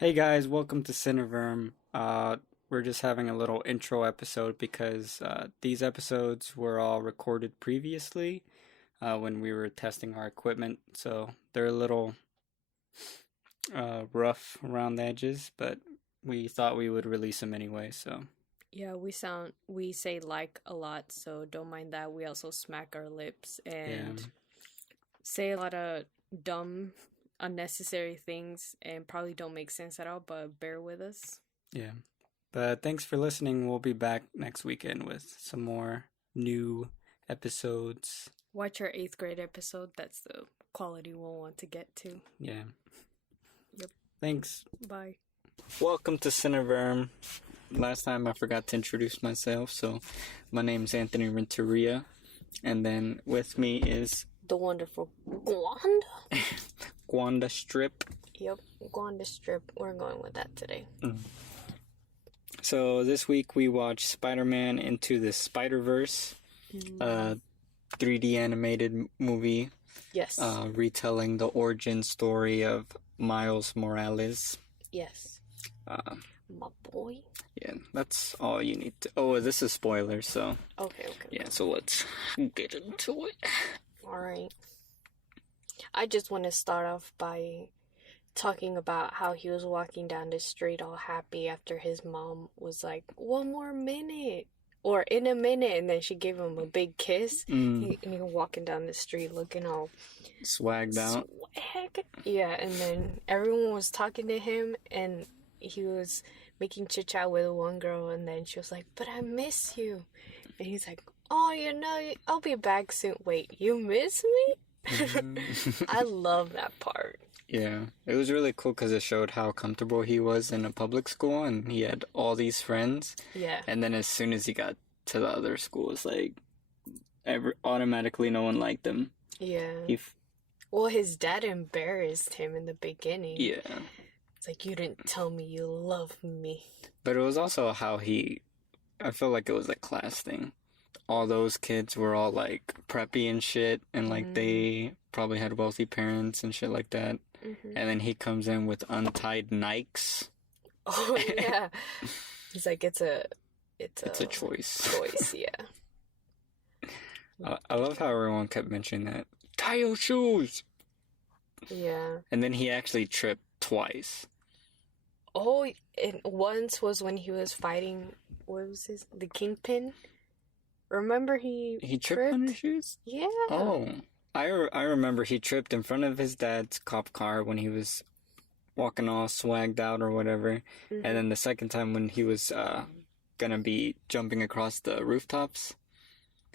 Hey guys, welcome to Cineverm. We're just having a little intro episode because these episodes were all recorded previously when we were testing our equipment, so they're a little rough around the edges, but we thought we would release them anyway, so. Yeah, we say like a lot, so don't mind that. We also smack our lips and say a lot of dumb, unnecessary things and probably don't make sense at all, but bear with us. Yeah. But thanks for listening. We'll be back next weekend with some more new episodes. Watch our 8th grade episode. That's the quality we'll want to get to. Yeah. Yep. Thanks. Bye. Welcome to Cineverm. Last time I forgot to introduce myself, so my name's Anthony Renteria, and then with me is The wonderful Gwanda. Gwanda Strip. Yep, Gwanda Strip. We're going with that today. So this week we watched Spider-Man Into the Spider-Verse, 3D animated movie. Yes. Retelling the origin story of Miles Morales. Yes. My boy. Yeah, that's all you need to... Oh, this is spoilers, so... Okay. Yeah, so let's get into it. Alright. I just want to start off by talking about how he was walking down the street all happy after his mom was like, 1 more minute. Or in a minute, and then she gave him a big kiss. And he was walking down the street looking all... Swagged out. Yeah, and then everyone was talking to him, and he was making chit-chat with one girl, and then she was like, but I miss you. And he's like, oh, I'll be back soon. Wait, you miss me? I love that part. Yeah, it was really cool because it showed how comfortable he was in a public school, and he had all these friends. Yeah. And then as soon as he got to the other school, it's like, automatically no one liked him. Yeah. Well, his dad embarrassed him in the beginning. Yeah. It's like, you didn't tell me you love me. But it was also how I feel like it was a class thing. All those kids were all like preppy and shit, and like they probably had wealthy parents and shit like that. And then he comes in with untied Nikes. Oh yeah. He's like, it's a choice. Choice, yeah. I love how everyone kept mentioning that. Tie your shoes. Yeah. And then he actually tripped twice. Oh, and once was when he was fighting. What was the Kingpin? Remember he tripped on his shoes? Yeah. Oh, I remember he tripped in front of his dad's cop car when he was walking all swagged out or whatever. And then the second time when he was gonna be jumping across the rooftops,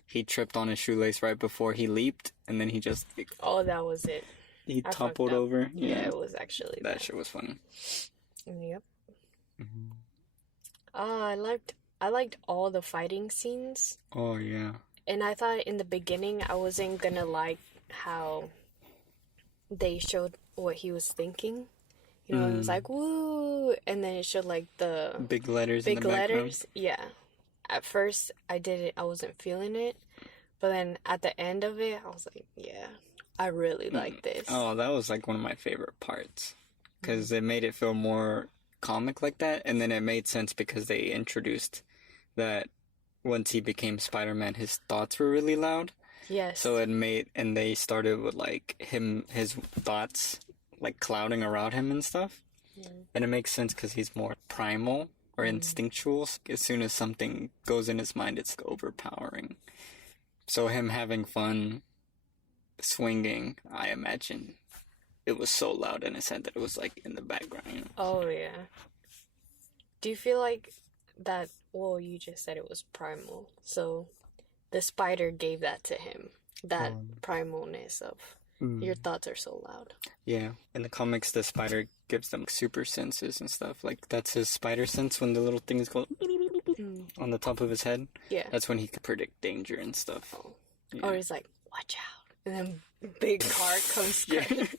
he tripped on his shoelace right before he leaped, and then he just... Oh, that was it. He toppled over. Yeah, it was actually that shit was funny. Yep. I liked all the fighting scenes. Oh, yeah. And I thought in the beginning I wasn't gonna like how they showed what he was thinking. You know, it was like, woo! And then it showed like the... Big letters in the background. letters? Yeah. At first I wasn't feeling it. But then at the end of it, I was like, yeah, I really like this. Oh, that was like one of my favorite parts. Because it made it feel more comic like that. And then it made sense because they introduced that once he became Spider-Man, his thoughts were really loud. Yes. So and they started with like his thoughts like clouding around him and stuff. And it makes sense because he's more primal or instinctual. As soon as something goes in his mind, it's overpowering. So him having fun swinging, I imagine it was so loud in his head that it was like in the background. You know? Oh, yeah. Do you feel like that, well, you just said it was primal, so the spider gave that to him, that primalness of your thoughts are so loud. Yeah, in the comics the spider gives them super senses and stuff, like that's his spider sense when the little things go on the top of his head. Yeah, that's when he can predict danger and stuff. Or he's like, watch out, and then big car comes straight.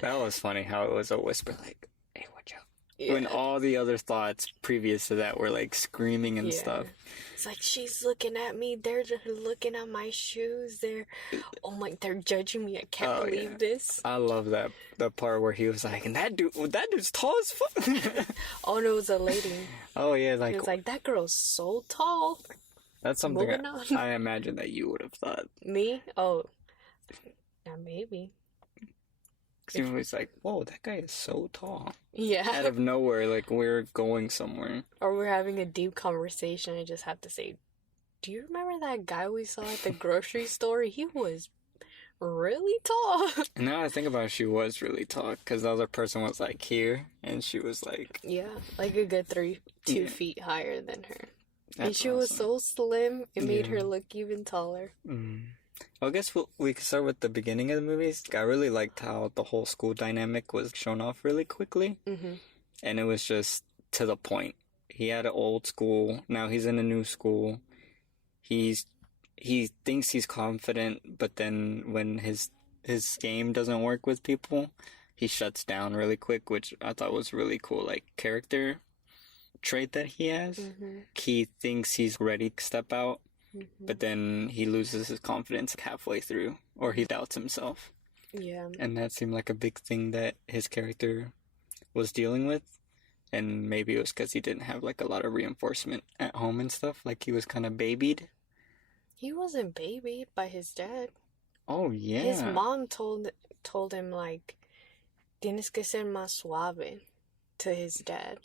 That was funny how it was a whisper like, hey, watch out. when all the other thoughts previous to that were like screaming and stuff. It's like, she's looking at me, they're just looking at my shoes, they're judging me, I can't believe this. I love that, the part where he was like, and that dude's tall as fuck. Oh no, it was a lady. Oh yeah, like, he was like, that girl's so tall. That's something I imagine that you would have thought. Me? Oh, yeah, maybe. Because he was like, whoa, that guy is so tall. Yeah. Out of nowhere, like we're going somewhere. Or we're having a deep conversation. I just have to say, do you remember that guy we saw at the grocery store? He was really tall. And now I think about it, she was really tall. Because the other person was like here. And she was like... Yeah, like a good 2 feet higher than her. And she awesome. was so slim, it made her look even taller. Well, I guess we could start with the beginning of the movies. I really liked how the whole school dynamic was shown off really quickly. And it was just to the point. He had an old school, now he's in a new school. He thinks he's confident, but then when his game doesn't work with people, he shuts down really quick, which I thought was really cool, like character trait that he has. He thinks he's ready to step out, but then he loses his confidence halfway through, or he doubts himself. Yeah. And that seemed like a big thing that his character was dealing with. And maybe it was because he didn't have like a lot of reinforcement at home and stuff. Like he was kind of babied. He wasn't babied by his dad. Oh, yeah. His mom told him, like, tienes que ser más suave to his dad.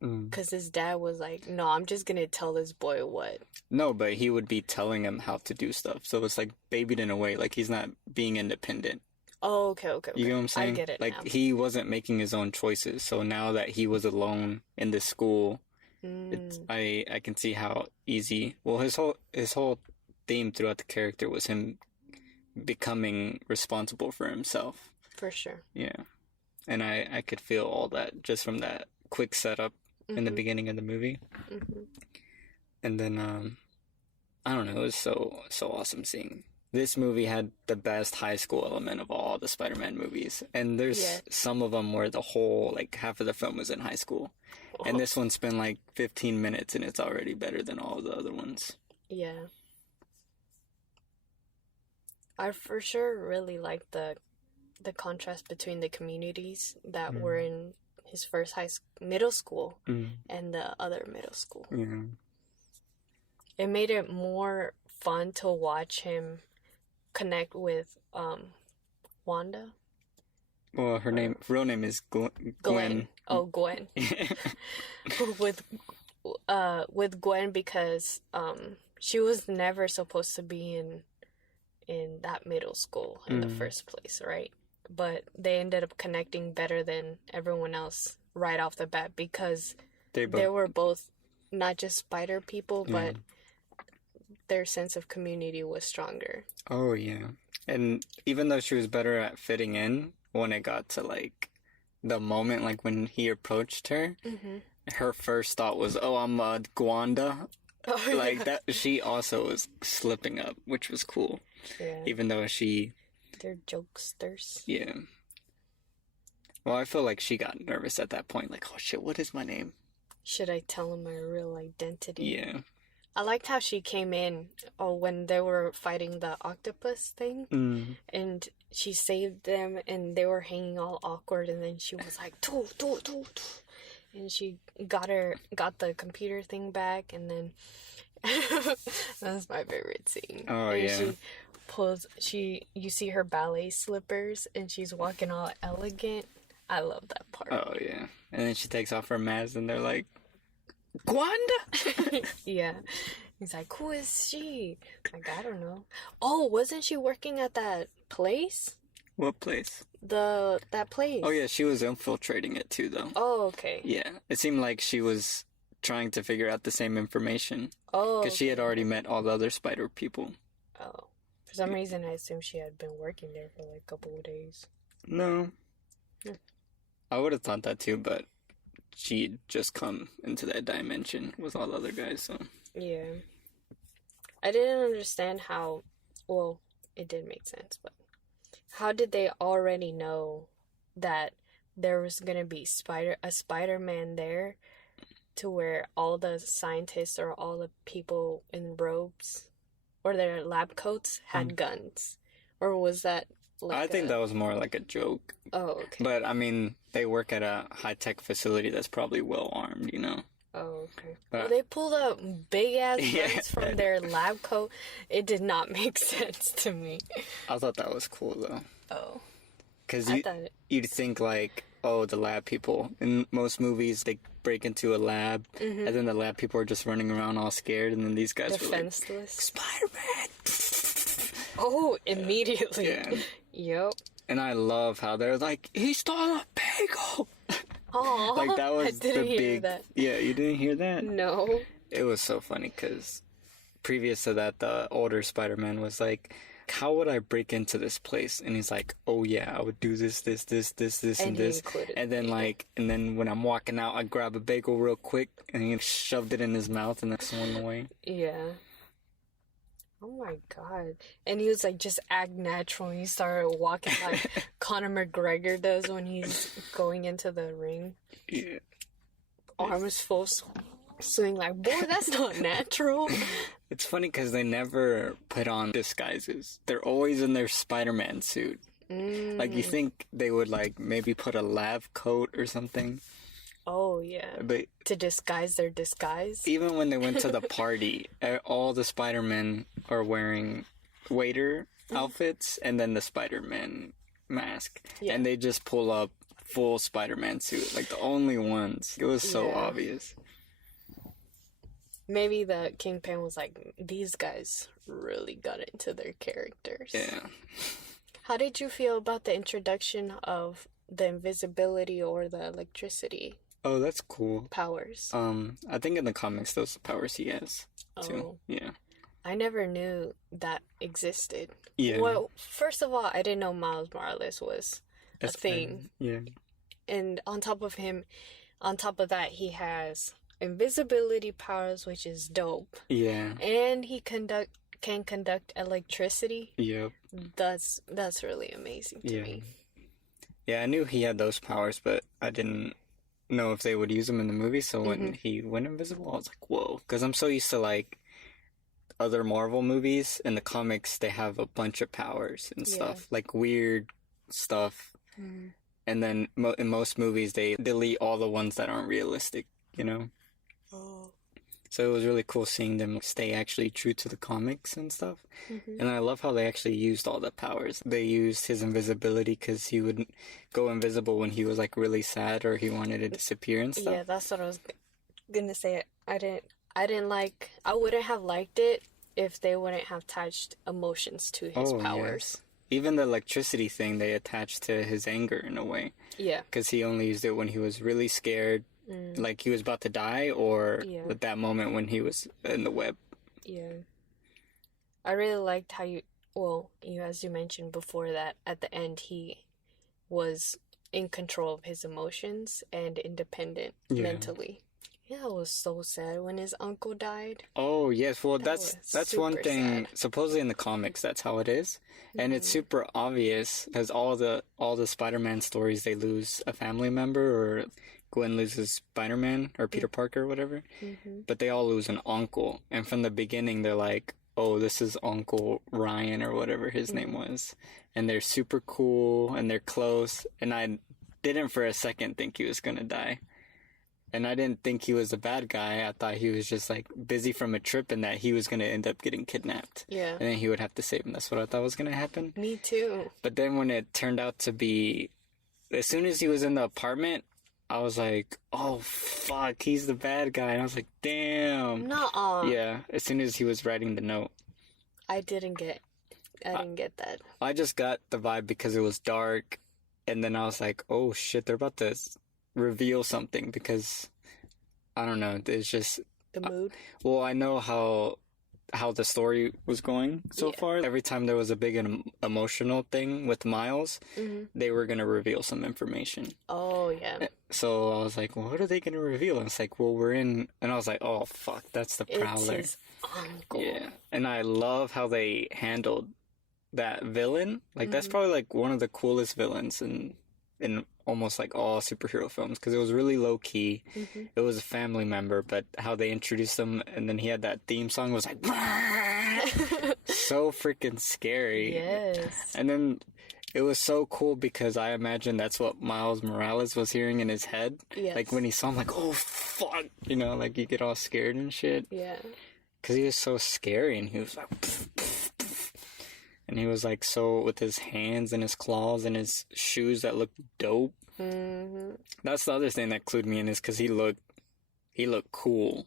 Because his dad was like, no, I'm just going to tell this boy what. No, but he would be telling him how to do stuff. So it's like babied in a way. Like he's not being independent. Oh, okay. You know what I'm saying? I get it like now. He wasn't making his own choices. So now that he was alone in this school, I can see how easy. Well, his whole theme throughout the character was him becoming responsible for himself. For sure. Yeah. And I could feel all that just from that quick setup in the beginning of the movie. And then I don't know, it was so awesome seeing. This movie had the best high school element of all the Spider-Man movies. And there's some of them where the whole, like, half of the film was in high school. Oh. And this one's been, like, 15 minutes, and it's already better than all the other ones. Yeah. I for sure really liked the contrast between the communities that were in his first middle school and the other middle school. Yeah. It made it more fun to watch him connect with Wanda. Well, her real name is Gwen. Oh, Gwen. with Gwen, because she was never supposed to be in that middle school in the first place, right? But they ended up connecting better than everyone else right off the bat, because they were both not just spider people, but their sense of community was stronger. Oh, yeah. And even though she was better at fitting in, when it got to, like, the moment, like, when he approached her, her first thought was, oh, I'm GWANDAAA. Oh, like, yeah. That she also was slipping up, which was cool. Yeah. Even though they're jokesters. Yeah. Well, I feel like she got nervous at that point. Like, oh, shit, what is my name? Should I tell him my real identity? Yeah. I liked how she came in when they were fighting the octopus thing. And she saved them, and they were hanging all awkward, and then she was like, "Too." And she got the computer thing back, and then that's my favorite scene. Oh, and yeah. You see her ballet slippers, and she's walking all elegant. I love that part. Oh, yeah. And then she takes off her mask, and they're like, Gwanda? Yeah. He's like, who is she? Like, I don't know. Oh, wasn't she working at that place? What place? That place. Oh, yeah, she was infiltrating it too, though. Oh, okay. Yeah. It seemed like she was trying to figure out the same information. Oh. Because she had already met all the other spider people. Oh. For some reason, I assumed she had been working there for like a couple of days. No. I would have thought that too, but she'd just come into that dimension with all the other guys, so. Yeah. I didn't understand how, well, it did make sense, but how did they already know that there was gonna be a Spider-Man there, to where all the scientists or all the people in robes or their lab coats had guns? Or was that like I think that was more like a joke. Oh, okay. But I mean, they work at a high-tech facility that's probably well armed, you know. Oh, okay. But Well, they pulled up big ass Yeah. guns from their lab coat. It did not make sense to me. I thought that was cool though, Oh, because I thought it. you'd think like, oh, the lab people. In most movies, they break into a lab, and then the lab people are just running around all scared, and then these guys were like, Defenseless. Spider-Man! Oh, immediately. Yeah. Yep. And I love how they're like, he stole a bagel! Oh, Like, that was I didn't the hear big... that. Yeah, you didn't hear that? No. It was so funny, because previous to that, the older Spider-Man was like, how would I break into this place? And he's like, oh yeah, I would do this, and he this. included And then when I'm walking out, I grab a bagel real quick, and he shoved it in his mouth and then swung away. Yeah. Oh my God. And he was like, just act natural. And he started walking like Conor McGregor does when he's going into the ring. Yeah. Arms full swing, like, boy, that's not natural. It's funny because they never put on disguises. They're always in their Spider-Man suit. Like, you think they would, like, maybe put a lab coat or something. Oh, yeah. But To disguise their disguise. even when they went to the party, all the Spider-Men are wearing waiter outfits and then the Spider-Man mask. Yeah. And they just pull up full Spider-Man suit. Like, the only ones. It was so Yeah. obvious. Maybe the Kingpin was like, these guys really got into their characters. Yeah. How did you feel about the introduction of the invisibility or the electricity Oh, that's cool. powers? I think in the comics, those powers he has, too. Oh, Yeah. I never knew that existed. Yeah. Well, first of all, I didn't know Miles Morales was a That's thing. Yeah. And on top of that, he has invisibility powers, which is dope. Yeah. And he can conduct electricity. Yep. That's really amazing to Yeah. me. Yeah, I knew he had those powers, but I didn't know if they would use them in the movie. So when Mm-hmm. he went invisible, I was like, whoa. Because I'm so used to, like, other Marvel movies. In the comics, they have a bunch of powers and Yeah. stuff. Like, weird stuff. Mm. And then in most movies, they delete all the ones that aren't realistic, you know? Oh. So it was really cool seeing them stay actually true to the comics and stuff. Mm-hmm. And I love how they actually used all the powers. They used his invisibility because he would go invisible when he was like really sad or he wanted to disappear and stuff. Yeah, that's what I was gonna say. I wouldn't have liked it if they wouldn't have attached emotions to his powers. Yes. Even the electricity thing they attached to his anger in a way. Yeah. Because he only used it when he was really scared, like he was about to die, or Yeah. at that moment when he was in the web. Yeah. I really liked how as you mentioned before that, at the end he was in control of his emotions and independent Yeah. mentally. Yeah, it was so sad when his uncle died. Oh yes, well That that's was one super thing. sad. Supposedly in the comics, that's how it is, and it's super obvious because all the Spider-Man stories they lose a family member, or Gwen loses Spider-Man or Peter Parker or whatever, but they all lose an uncle, and from the beginning they're like, oh, this is Uncle Ryan or whatever his name was, and they're super cool and they're close, and I didn't for a second think he was gonna die. And I didn't think he was a bad guy. I thought he was just like busy from a trip and that he was going to end up getting kidnapped. Yeah. And then he would have to save him. That's what I thought was going to happen. Me too. But then when it turned out to be, as soon as he was in the apartment, I was like, oh, fuck, he's the bad guy. And I was like, damn. Nuh-uh. Yeah, as soon as he was writing the note. I didn't get that. I just got the vibe because it was dark. And then I was like, oh, shit, they're about to reveal something because I don't know, it's just The mood. well, I know how the story was going so Yeah. far. Every time there was a big emotional thing with Miles, they were going to reveal some information. Oh, yeah. So I was like, well, what are they going to reveal? And it's like, well, we're in, and I was like, oh fuck, that's the It's Prowler. his uncle. Yeah. And I love how they handled that villain. Like that's probably like one of the coolest villains in in almost like all superhero films because it was really low key. Mm-hmm. It was a family member, but how they introduced him, and then he had that theme song was like so freaking scary. Yes. And then it was so cool because I imagine that's what Miles Morales was hearing in his head. Yes. Like when he saw him, like, oh fuck, you know, like you get all scared and shit. Yeah. Because he was so scary, and he was like, pff, pff, pff. And he was like so with his hands and his claws and his shoes that looked dope. Mm-hmm. That's the other thing that clued me in is because he looked cool.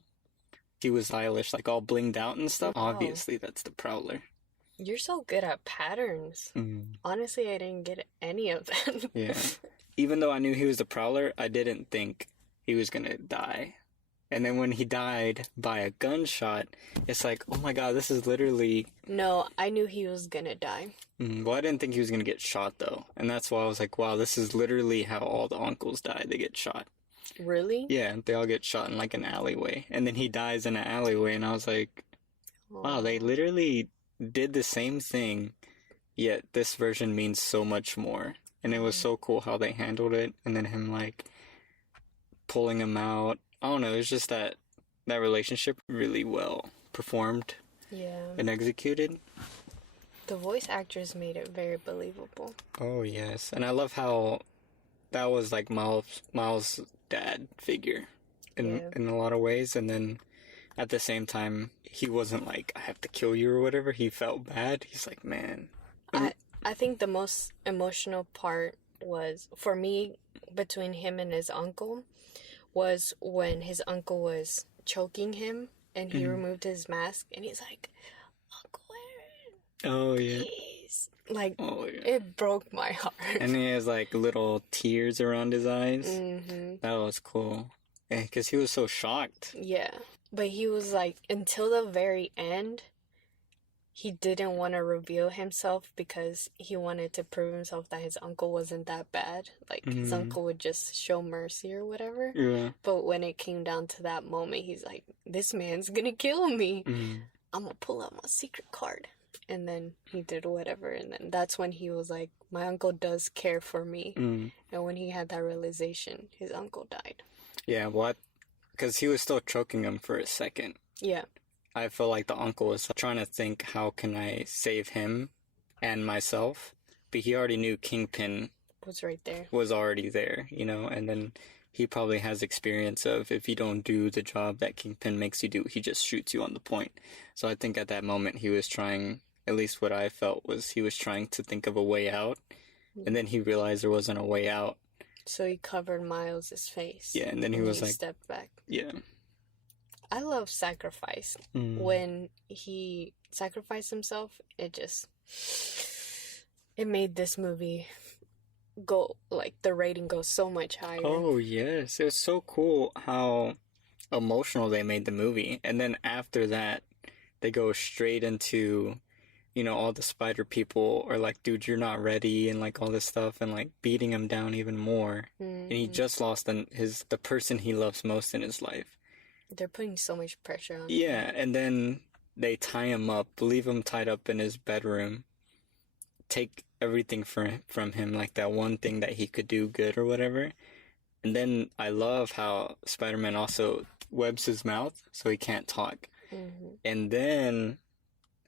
He was stylish, like all blinged out and stuff. Wow. Obviously, that's the Prowler. You're so good at patterns. Mm. Honestly, I didn't get any of them. Yeah. Even though I knew he was the Prowler, I didn't think he was gonna die. And then when he died by a gunshot, it's like, oh my god, this is literally... No, I knew he was gonna die. Well, I didn't think he was gonna get shot, though. And that's why I was like, wow, this is literally how all the uncles die. They get shot. Really? Yeah, they all get shot in like an alleyway. And then he dies in an alleyway, and I was like, wow, they literally did the same thing, yet this version means so much more. And it was so cool how they handled it, and then him like pulling him out. I don't know, it was just that relationship really well performed Yeah. and executed. The voice actors made it very believable. Oh yes, and I love how that was like Miles' dad figure in a lot of ways, and then at the same time he wasn't like, I have to kill you or whatever. He felt bad. He's like, man. I think the most emotional part was, for me, between him and his uncle, was when his uncle was choking him and he removed his mask and he's like, Uncle Aaron, Oh yeah. please. Like, Oh yeah. it broke my heart. And he has like little tears around his eyes. Mm-hmm. That was cool. Because he was so shocked. Yeah. But he was like, until the very end, he didn't want to reveal himself because he wanted to prove himself that his uncle wasn't that bad. Like, his uncle would just show mercy or whatever. Yeah. But when it came down to that moment, he's like, this man's gonna kill me. Mm. I'm gonna pull out my secret card. And then he did whatever. And then that's when he was like, my uncle does care for me. Mm. And when he had that realization, his uncle died. Yeah, what? Because he was still choking him for a second. Yeah. I feel like the uncle was trying to think, how can I save him and myself? But he already knew Kingpin Was right there. was already there, you know? And then he probably has experience of, if you don't do the job that Kingpin makes you do, he just shoots you on the point. So I think at that moment he was trying, at least what I felt was he was trying to think of a way out. And then he realized there wasn't a way out. So he covered Miles' face. Yeah, and then he was like... stepped back. Yeah. I love sacrifice. When he sacrificed himself, it made this movie go, like, the rating goes so much higher. Oh, yes. It was so cool how emotional they made the movie. And then after that, they go straight into, you know, all the spider people are like, dude, you're not ready, and like all this stuff, and like beating him down even more. And he just lost the person he loves most in his life. They're putting so much pressure on him. Yeah, and then they tie him up, leave him tied up in his bedroom, take everything from him, like that one thing that he could do good or whatever. And then I love how Spider-Man also webs his mouth so he can't talk. And then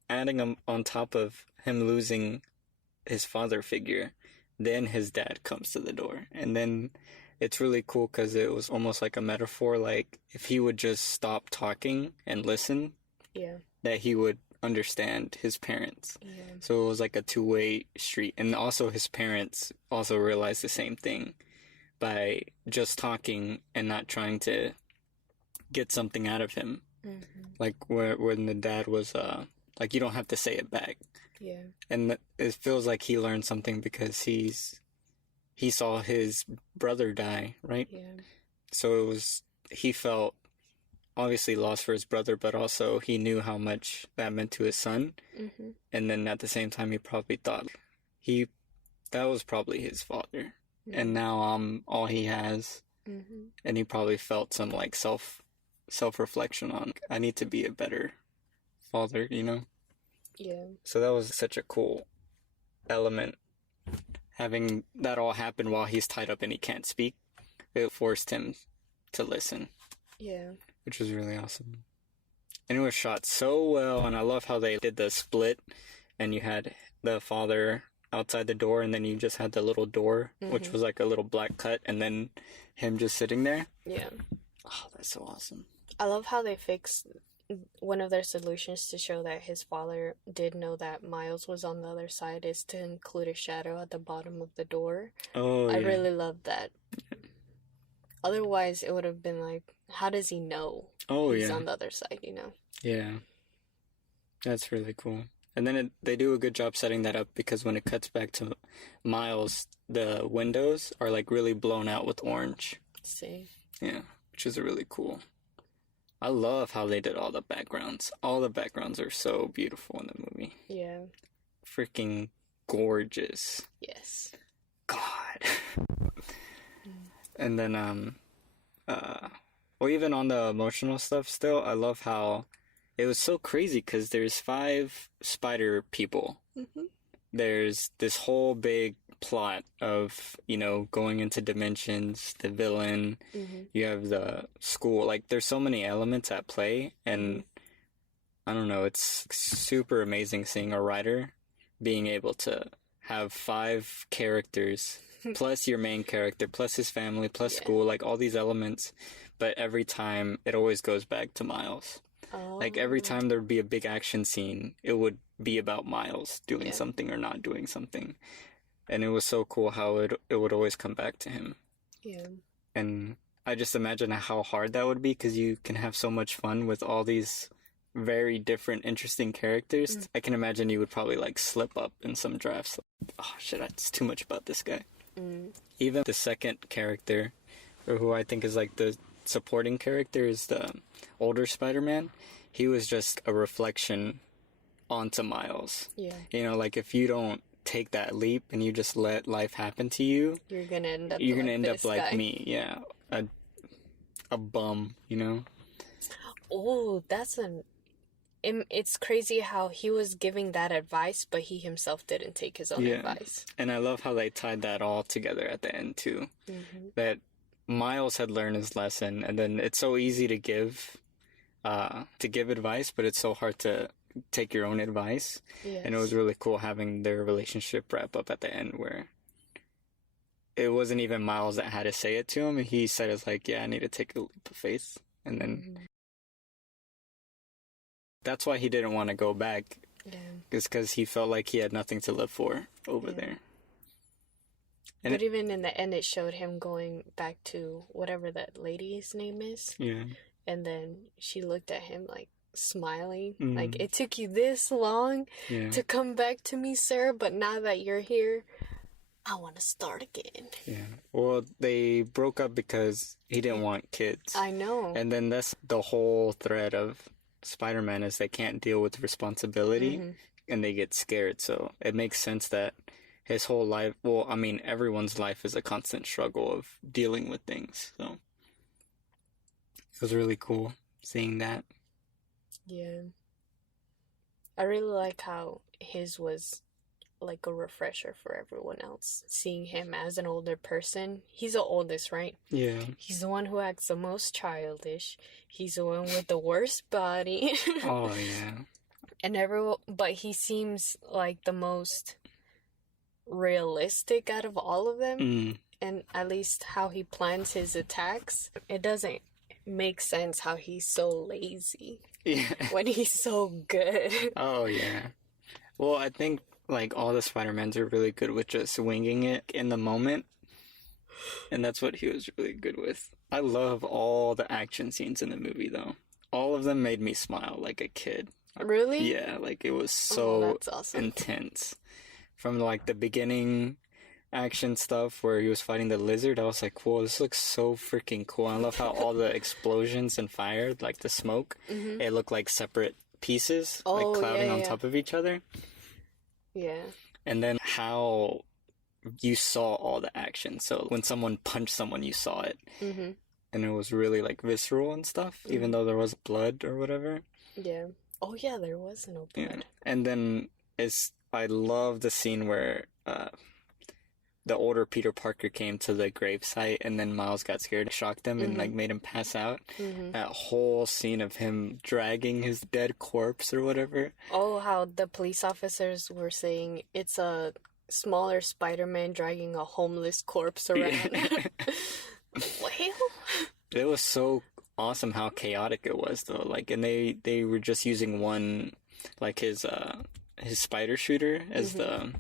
adding him on top of him losing his father figure, then his dad comes to the door. And then it's really cool because it was almost like a metaphor, like if he would just stop talking and listen, that he would understand his parents. So it was like a two-way street. And also his parents also realized the same thing by just talking and not trying to get something out of him. Like when the dad was like, you don't have to say it back. Yeah. And it feels like he learned something because he saw his brother die, right? Yeah. So he felt obviously lost for his brother, but also he knew how much that meant to his son. And then at the same time, he probably thought that was probably his father. And now I'm all he has. And he probably felt some like self-reflection on, I need to be a better father, you know? Yeah. So that was such a cool element. having that all happen while he's tied up and he can't speak, it forced him to listen. Yeah. Which was really awesome. And it was shot so well, and I love how they did the split, and you had the father outside the door, and then you just had the little door, which was like a little black cut, and then him just sitting there. Yeah. Oh, that's so awesome. I love how they fixed one of their solutions to show that his father did know that Miles was on the other side is to include a shadow at the bottom of the door. Oh, I yeah. really love that. Otherwise, it would have been like, how does he know he's on the other side, you know? Yeah. That's really cool. And then they do a good job setting that up, because when it cuts back to Miles, the windows are like really blown out with orange. See? Yeah, which is really cool. I love how they did all the backgrounds. All the backgrounds are so beautiful in the movie. Yeah. Freaking gorgeous. Yes. God. And then, well, even on the emotional stuff still, I love how it was so crazy, because there's 5 spider people. There's this whole big plot of, you know, going into dimensions, the villain, you have the school, like there's so many elements at play, and I don't know, it's super amazing seeing a writer being able to have 5 characters plus your main character plus his family plus school, like all these elements, but every time it always goes back to Miles. Like every time there would be a big action scene, it would be about Miles doing something or not doing something. And it was so cool how it would always come back to him. Yeah. And I just imagine how hard that would be, because you can have so much fun with all these very different, interesting characters. I can imagine you would probably like slip up in some drafts. Like, oh shit, it's too much about this guy. Even the second character, or who I think is like the supporting character, is the older Spider-Man. He was just a reflection onto Miles. Yeah. You know, like if you don't take that leap and you just let life happen to you, you're gonna end up like me. Yeah, a bum, you know. Oh, it's crazy how he was giving that advice, but he himself didn't take his own advice. And I love how they tied that all together at the end too. That Miles had learned his lesson, and then it's so easy to give advice, but it's so hard to take your own advice. And it was really cool having their relationship wrap up at the end, where it wasn't even Miles that had to say it to him. He said it's like, yeah, I need to take a leap of faith. And then that's why he didn't want to go back. It's because he felt like he had nothing to live for over there. And but even in the end, it showed him going back to whatever that lady's name is. Yeah. And then she looked at him like smiling. Like, it took you this long to come back to me, sir, but now that you're here, I want to start again. Yeah. Well, they broke up because he didn't want kids. I know. And then that's the whole thread of Spider-Man, is they can't deal with responsibility and they get scared. So it makes sense that his whole life, well, I mean, everyone's life is a constant struggle of dealing with things. So it was really cool seeing that. Yeah. I really like how his was like a refresher for everyone else. Seeing him as an older person. He's the oldest, right? Yeah. He's the one who acts the most childish. He's the one with the worst body. Oh, yeah. But he seems like the most realistic out of all of them. And at least how he plans his attacks. It doesn't make sense how he's so lazy. Yeah. When he's so good. Oh, yeah. Well, I think like all the Spider-Mans are really good with just winging it in the moment. And that's what he was really good with. I love all the action scenes in the movie, though. All of them made me smile like a kid. Really? Yeah, like it was so intense. From like the beginning action stuff where he was fighting the lizard, I was like, whoa, this looks so freaking cool. I love how all the explosions and fire, like the smoke, it looked like separate pieces, like clouding on top of each other. Yeah. And then how you saw all the action. So when someone punched someone, you saw it. And it was really like visceral and stuff, even though there was blood or whatever. Yeah. Oh yeah, there was no blood. Yeah. And then I love the scene where the older Peter Parker came to the gravesite and then Miles got scared, shocked him, and like made him pass out. That whole scene of him dragging his dead corpse or whatever. Oh, how the police officers were saying it's a smaller Spider-Man dragging a homeless corpse around. Well, it was so awesome how chaotic it was though. Like, and they were just using one, like his spider shooter as the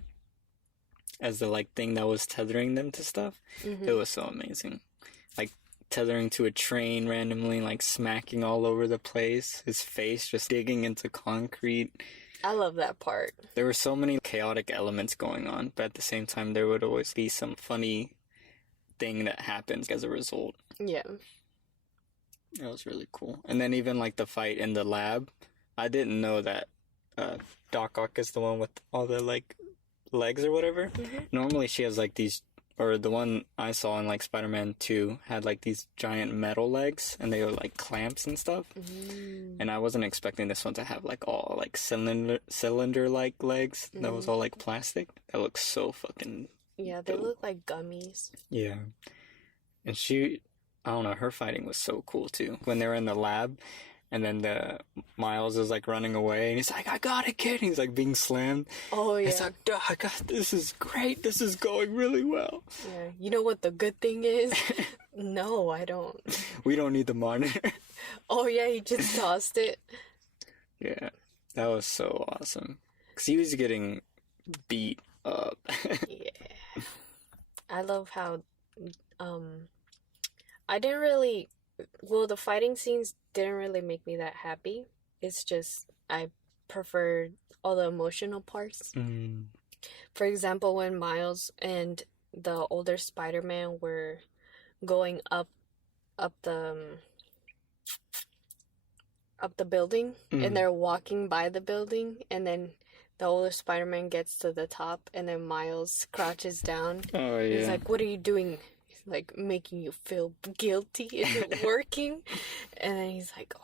like thing that was tethering them to stuff. It was so amazing. Like tethering to a train randomly, like smacking all over the place. His face just digging into concrete. I love that part. There were so many chaotic elements going on, but at the same time, there would always be some funny thing that happens as a result. Yeah. It was really cool. And then even like the fight in the lab, I didn't know that Doc Ock is the one with all the like legs or whatever. Normally she has like these, or the one I saw in like Spider-Man 2 had like these giant metal legs and they were like clamps and stuff. And I wasn't expecting this one to have like all like cylinder like legs that was all like plastic. That looks so fucking Yeah, they dope. look like gummies. Yeah. And she, I don't know, her fighting was so cool too. When they were in the lab and then the Miles is like running away and he's like, I got it, kid. He's like being slammed. Oh, yeah. It's like, Doc, this is great. This is going really well. Yeah. You know what the good thing is? No, I don't. We don't need the monitor. Oh, yeah, he just tossed it. Yeah. That was so awesome. Because he was getting beat up. Yeah. I love how, I didn't really, well, the fighting scenes didn't really make me that happy. It's just, I preferred all the emotional parts. For example, when Miles and the older Spider-Man were going up the building, and they're walking by the building, and then the older Spider-Man gets to the top, and then Miles crouches down. Oh, yeah. He's like, what are you doing? He's like, making you feel guilty. Is it working? And then he's like,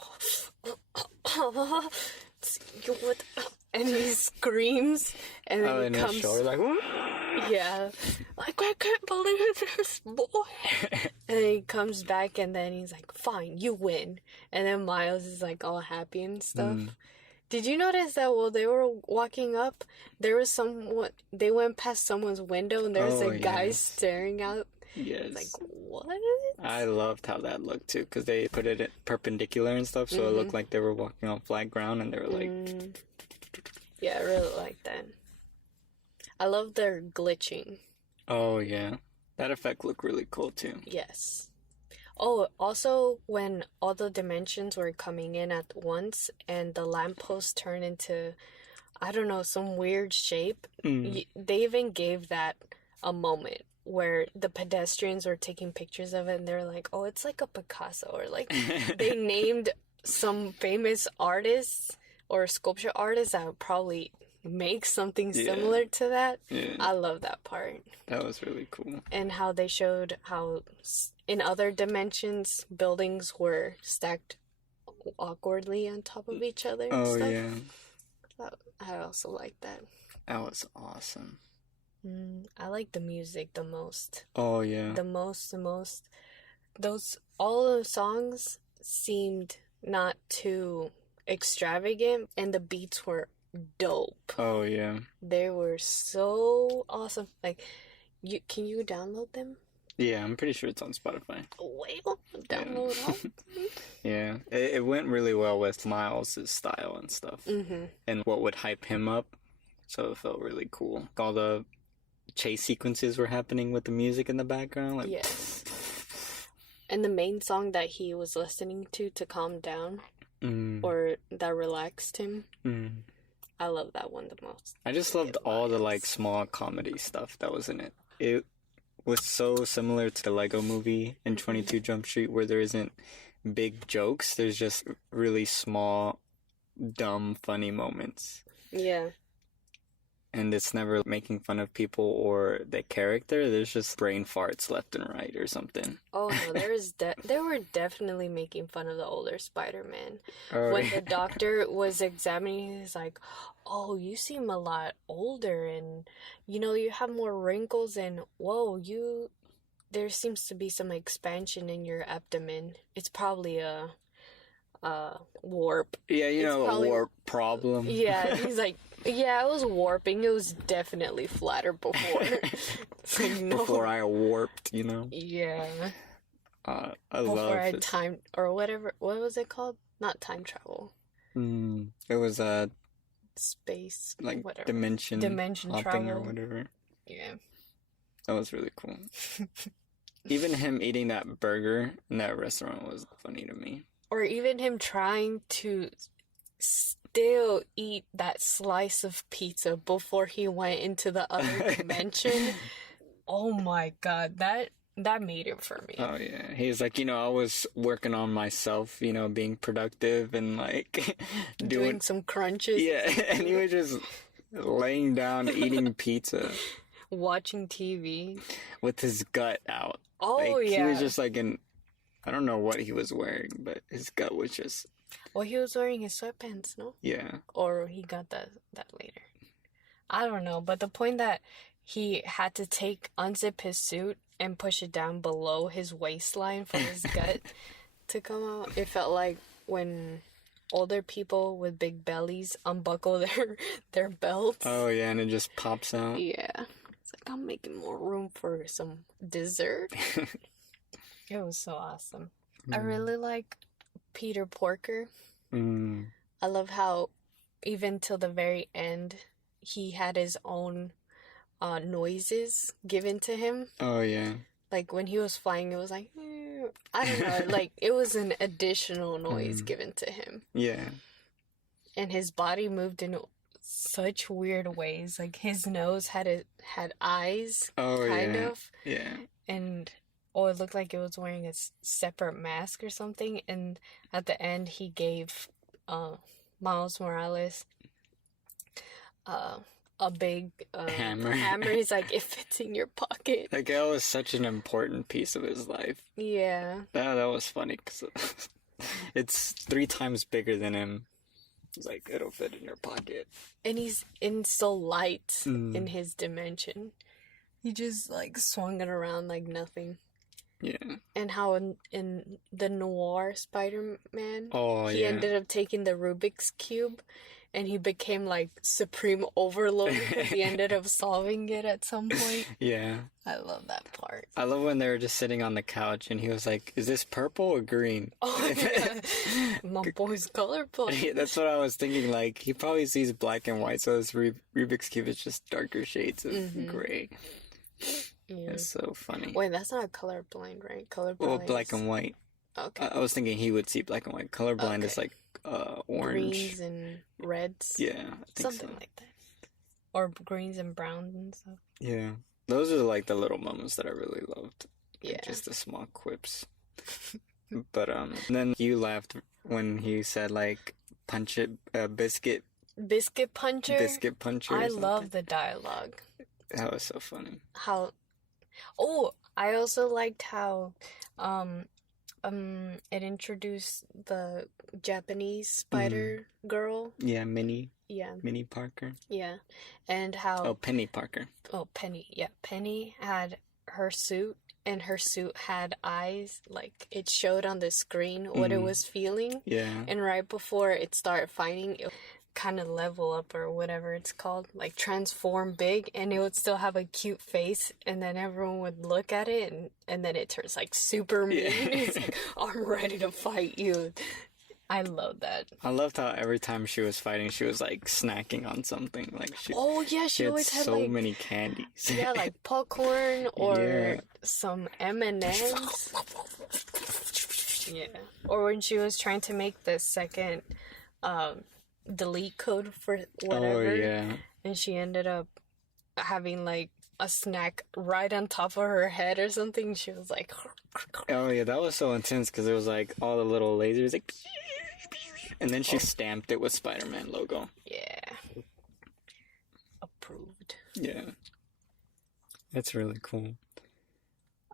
and he screams, and then and he his comes. shoulder, like, what? Yeah, like, I can't believe this, boy. And then he comes back, and then he's like, fine, you win. And then Miles is like all happy and stuff. Did you notice that while they were walking up, there was they went past someone's window and there was a guy staring out? Yes. Like, what? I loved how that looked too, because they put it perpendicular and stuff, so it looked like they were walking on flat ground, and they were like... Yeah, I really like that. I love their glitching. Oh, yeah. That effect looked really cool too. Yes. Oh, also when all the dimensions were coming in at once and the lamppost turned into, I don't know, some weird shape, they even gave that a moment where the pedestrians were taking pictures of it and they're like, oh, it's like a Picasso, or like they named some famous artists or sculpture artists that would probably make something similar to that. Yeah. I love that part. That was really cool. And how they showed how in other dimensions buildings were stacked awkwardly on top of each other and Oh, stuff. yeah. I also like that. That was awesome. I like the music the most. Oh, yeah. The most. All the songs seemed not too extravagant, and the beats were dope. Oh, yeah. They were so awesome. Like, can you download them? Yeah, I'm pretty sure it's on Spotify. Well, download them. Yeah, it went really well with Miles' style and stuff. And what would hype him up. So it felt really cool. All the chase sequences were happening with the music in the background. Like, yes. And the main song that he was listening to calm down, or that relaxed him, I love that one the most. I just loved all the like small comedy stuff that was in it. It was so similar to the Lego movie in 22 Jump Street, where there isn't big jokes. There's just really small, dumb, funny moments. Yeah. and it's never making fun of people or the character. There's just brain farts left and right or something. Oh no, they were definitely making fun of the older Spider-Man. Oh, When the doctor was examining, he's like, "Oh, you seem a lot older, and you have more wrinkles, and whoa, there seems to be some expansion in your abdomen. It's probably a warp." yeah, It's a probably warp problem. Yeah, he's like, "Yeah, it was warping. It was definitely flatter before." It's like, no. Before I warped, Yeah. I Before love I it. time or whatever. What was it called? Not time travel. It was Space. like Whatever. dimension hopping or travel. whatever. Yeah. That was really cool. Even him eating that burger in that restaurant was funny to me. Or even him trying to still eat that slice of pizza before he went into the other dimension. Oh my God, that made it for me. Oh yeah, he's like, I was working on myself, being productive and like Doing some crunches. Yeah, and he was just laying down eating pizza, watching TV with his gut out. Oh like, yeah. He was just like I don't know what he was wearing, but his gut was just. Well, he was wearing his sweatpants, no? Yeah. Or he got that later. I don't know, but the point that he had to unzip his suit and push it down below his waistline for his gut to come out. It felt like when older people with big bellies unbuckle their belts. Oh yeah, and it just pops out. Yeah. It's like, I'm making more room for some dessert. It was so awesome. I really like Peter Porker. I love how even till the very end he had his own noises given to him. Oh yeah. Like when he was flying, it was like, I don't know, like it was an additional noise given to him. Yeah. And his body moved in such weird ways. Like his nose had eyes, kind of. Yeah. And it looked like it was wearing a separate mask or something. And at the end, he gave Miles Morales a big hammer. He's like, it fits in your pocket. Like that was such an important piece of his life. Yeah. That was funny because it's 3 times bigger than him. It's like it'll fit in your pocket. And he's so light in his dimension. He just like swung it around like nothing. Yeah. And how in the noir Spider-Man, he ended up taking the Rubik's Cube and he became like supreme overlord because he ended up solving it at some point. Yeah. I love that part. I love when they were just sitting on the couch and he was like, is this purple or green? Oh, yeah. My boy's colorblind. That's what I was thinking. Like, he probably sees black and white, so this Rubik's Cube is just darker shades of gray. Yeah. It's so funny. Wait, that's not colorblind, right? Colorblind. Well, black and white. Okay. I was thinking he would see black and white. Colorblind is like orange. Greens and reds. Yeah, I think something so. like that. Or greens and browns and stuff. Yeah. Those are like the little moments that I really loved. Yeah. Like, just the small quips. But then you laughed when he said like punch it, biscuit puncher. Biscuit puncher. I love the dialogue. That was so funny. I also liked how it introduced the Japanese spider girl. Yeah, Minnie. Yeah. Minnie Parker. Yeah. And how... Oh, Penny Parker. Oh, Penny. Yeah. Penny had her suit, and her suit had eyes. Like, it showed on the screen what it was feeling. Yeah. And right before it started fighting, it kind of level up or whatever it's called, like transform big, and it would still have a cute face, and then everyone would look at it, and then it turns like super mean. It's like, I'm ready to fight you. I love that. I loved how every time she was fighting, she was like snacking on something. Like she always had so like, many candies. Yeah, like popcorn or some M&Ms. Yeah. Or when she was trying to make the second delete code for whatever. Oh, yeah. And she ended up having like a snack right on top of her head or something. She was like... Oh, yeah, that was so intense because it was like all the little lasers like... And then she stamped it with Spider-Man logo. Yeah. improved. Yeah. That's really cool.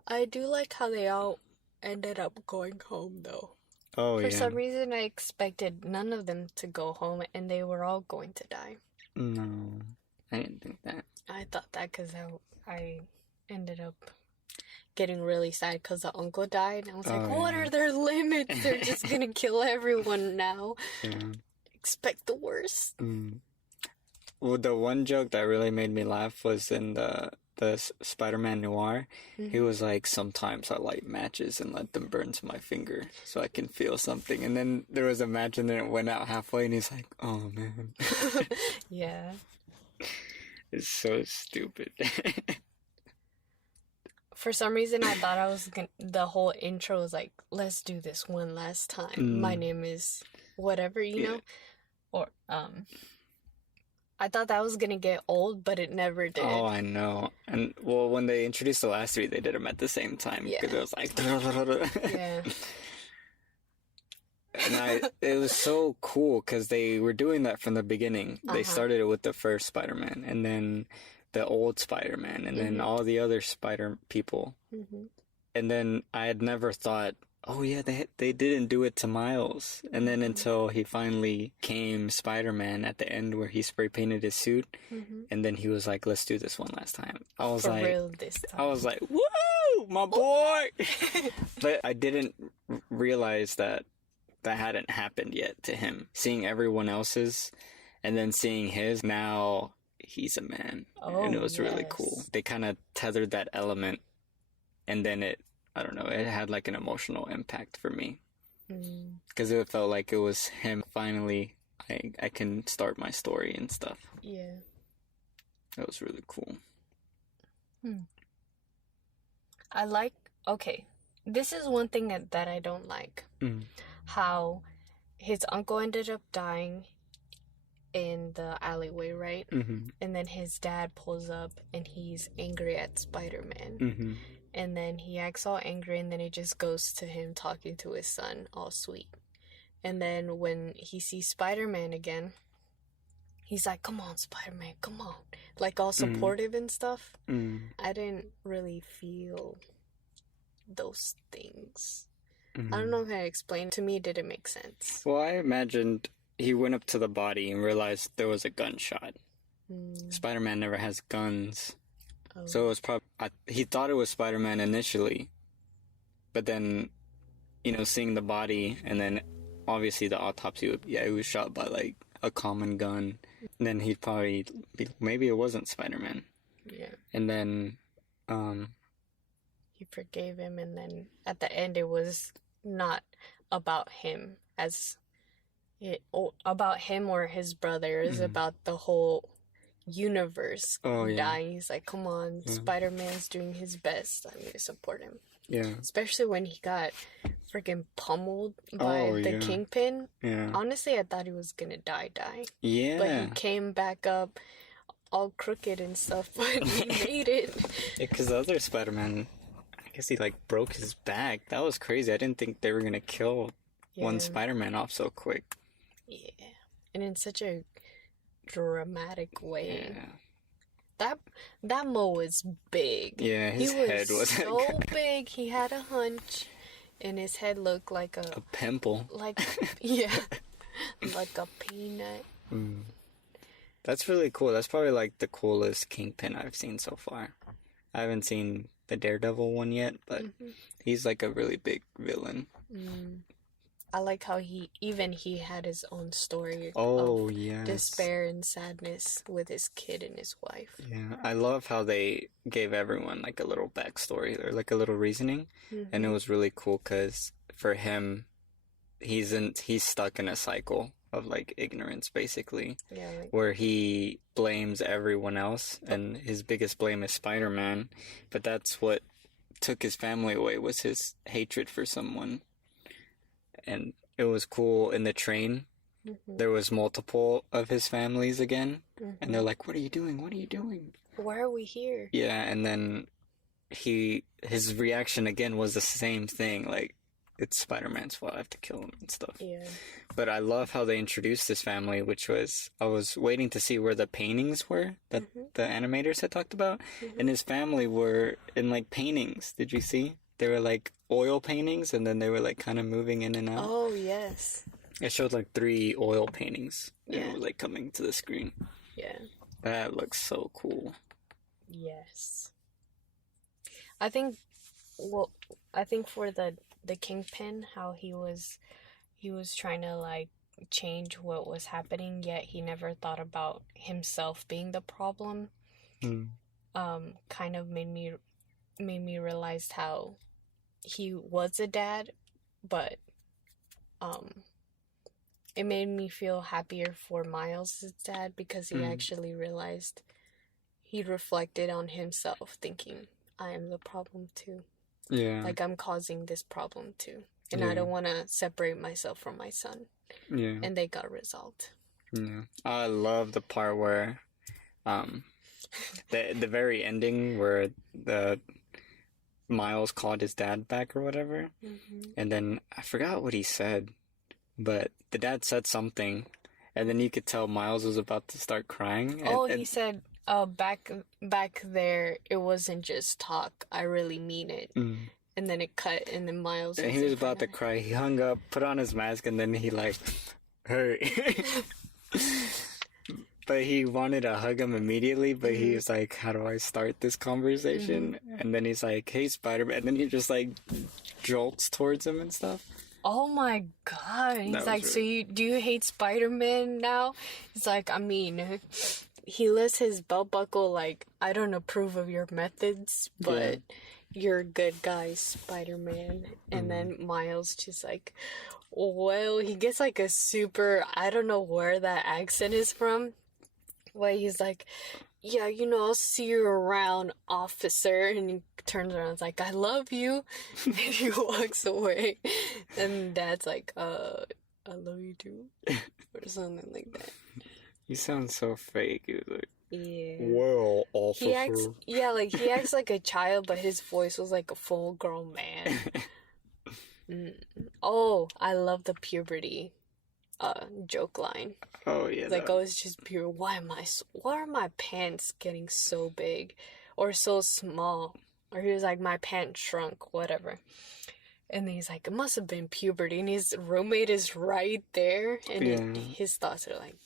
I do like how they all ended up going home, though. Oh, For yeah. some reason, I expected none of them to go home, and they were all going to die. No, I didn't think that. I thought that because I ended up getting really sad because the uncle died. I was like, what are their limits? They're just going to kill everyone now. Yeah. Expect the worst. Well, the one joke that really made me laugh was in the Spider-Man Noir. He was like, sometimes I light matches and let them burn to my finger so I can feel something. And then there was a match and then it went out halfway and he's like, oh man. Yeah. It's so stupid. For some reason, I thought the whole intro was like, let's do this one last time. My name is whatever, you know? Or, I thought that was gonna get old, but it never did. Oh, I know. And, well, when they introduced the last three, they did them at the same time. Because it was like... Yeah. And it was so cool because they were doing that from the beginning. They started it with the first Spider-Man, and then the old Spider-Man, and then all the other Spider people. And then I had never thought, oh yeah, they didn't do it to Miles. And then until he finally came Spider-Man at the end where he spray painted his suit, and then he was like, let's do this one last time. I was For like, real this time. I was like, woo, my boy! But I didn't realize that hadn't happened yet to him. Seeing everyone else's and then seeing his, now he's a man. And it was really cool. They kind of tethered that element, and then it had like an emotional impact for me. Because it felt like it was him finally, I can start my story and stuff. Yeah. That was really cool. Okay, this is one thing that I don't like. How his uncle ended up dying in the alleyway, right? And then his dad pulls up and he's angry at Spider-Man. And then he acts all angry, and then it just goes to him talking to his son all sweet. And then when he sees Spider-Man again, he's like, come on, Spider-Man, come on. Like all supportive and stuff. I didn't really feel those things. I don't know how to explain. To me, it didn't make sense. Well, I imagined he went up to the body and realized there was a gunshot. Spider-Man never has guns. So it was probably... he thought it was Spider-Man initially. But then, seeing the body, and then obviously the autopsy he was shot by like a common gun. And then he'd probably be... maybe it wasn't Spider-Man. Yeah. And then... he forgave him, and then at the end it was not about him about him or his brother. It was about the whole universe dying. He's like, come on, Spider-Man's doing his best. I'm gonna support him. Yeah. Especially when he got freaking pummeled by the Kingpin. Yeah. Honestly, I thought he was gonna die. Yeah. But he came back up all crooked and stuff, but he made it. Because the other Spider-Man, I guess he like broke his back. That was crazy. I didn't think they were gonna kill one Spider-Man off so quick. Yeah. And in such a dramatic way. Yeah. That Mo was big. Yeah, his head was so big. He had a hunch, and his head looked like a pimple. Like like a peanut. That's really cool. That's probably like the coolest Kingpin I've seen so far. I haven't seen the Daredevil one yet, but he's like a really big villain. I like how he had his own story of despair and sadness with his kid and his wife. Yeah, I love how they gave everyone like a little backstory or like a little reasoning, and it was really cool because for him, he's stuck in a cycle of like ignorance basically, where he blames everyone else, and his biggest blame is Spider-Man, but that's what took his family away, was his hatred for someone. And it was cool in the train. There was multiple of his families again, and they're like, what are you doing? Why are we here? Yeah, and then his reaction again was the same thing, like it's Spider-Man's fault. I have to kill him and stuff. Yeah. But I love how they introduced this family, which was, I was waiting to see where the paintings were that the animators had talked about. And his family were in like paintings. Did you see? They were like oil paintings, and then they were like kind of moving in and out. Oh, yes. It showed like 3 oil paintings. And Yeah. it was like coming to the screen. Yeah. That looks so cool. Yes. I think for the Kingpin, how he was trying to like change what was happening, yet he never thought about himself being the problem. Kind of made me realize how he was a dad, but it made me feel happier for Miles' dad, because he actually realized, he reflected on himself, thinking, I am the problem too. Yeah. Like, I'm causing this problem too. And I don't want to separate myself from my son. Yeah. And they got resolved. Yeah. I love the part where, the very ending where the Miles called his dad back or whatever. And then I forgot what he said, but the dad said something, and then you could tell Miles was about to start crying. He said, back there, it wasn't just talk. I really mean it. And then it cut, and then Miles and he was about to cry. He hung up, put on his mask, and then he like, hurry. But he wanted to hug him immediately, but he was like, how do I start this conversation? And then he's like, hey, Spider-Man. And then he just like jolts towards him and stuff. Oh my god. He's like, so do you hate Spider-Man now? He's like, I mean, he lifts his belt buckle like, I don't approve of your methods, but you're a good guy, Spider-Man. And then Miles just like, well, he gets like a super, I don't know where that accent is from, where he's like, yeah, I'll see you around, officer. And he turns around and is like, I love you. And he walks away. And Dad's like, I love you too. Or something like that. He sounds so fake. He was like, yeah. Well, officer. He acts like a child, but his voice was like a full-grown man. Oh, I love the puberty joke line. Oh yeah. Like, it's just pure. Why are my pants getting so big or so small? Or he was like, my pants shrunk, whatever. And then he's like, it must have been puberty. And his roommate is right there, and his thoughts are like,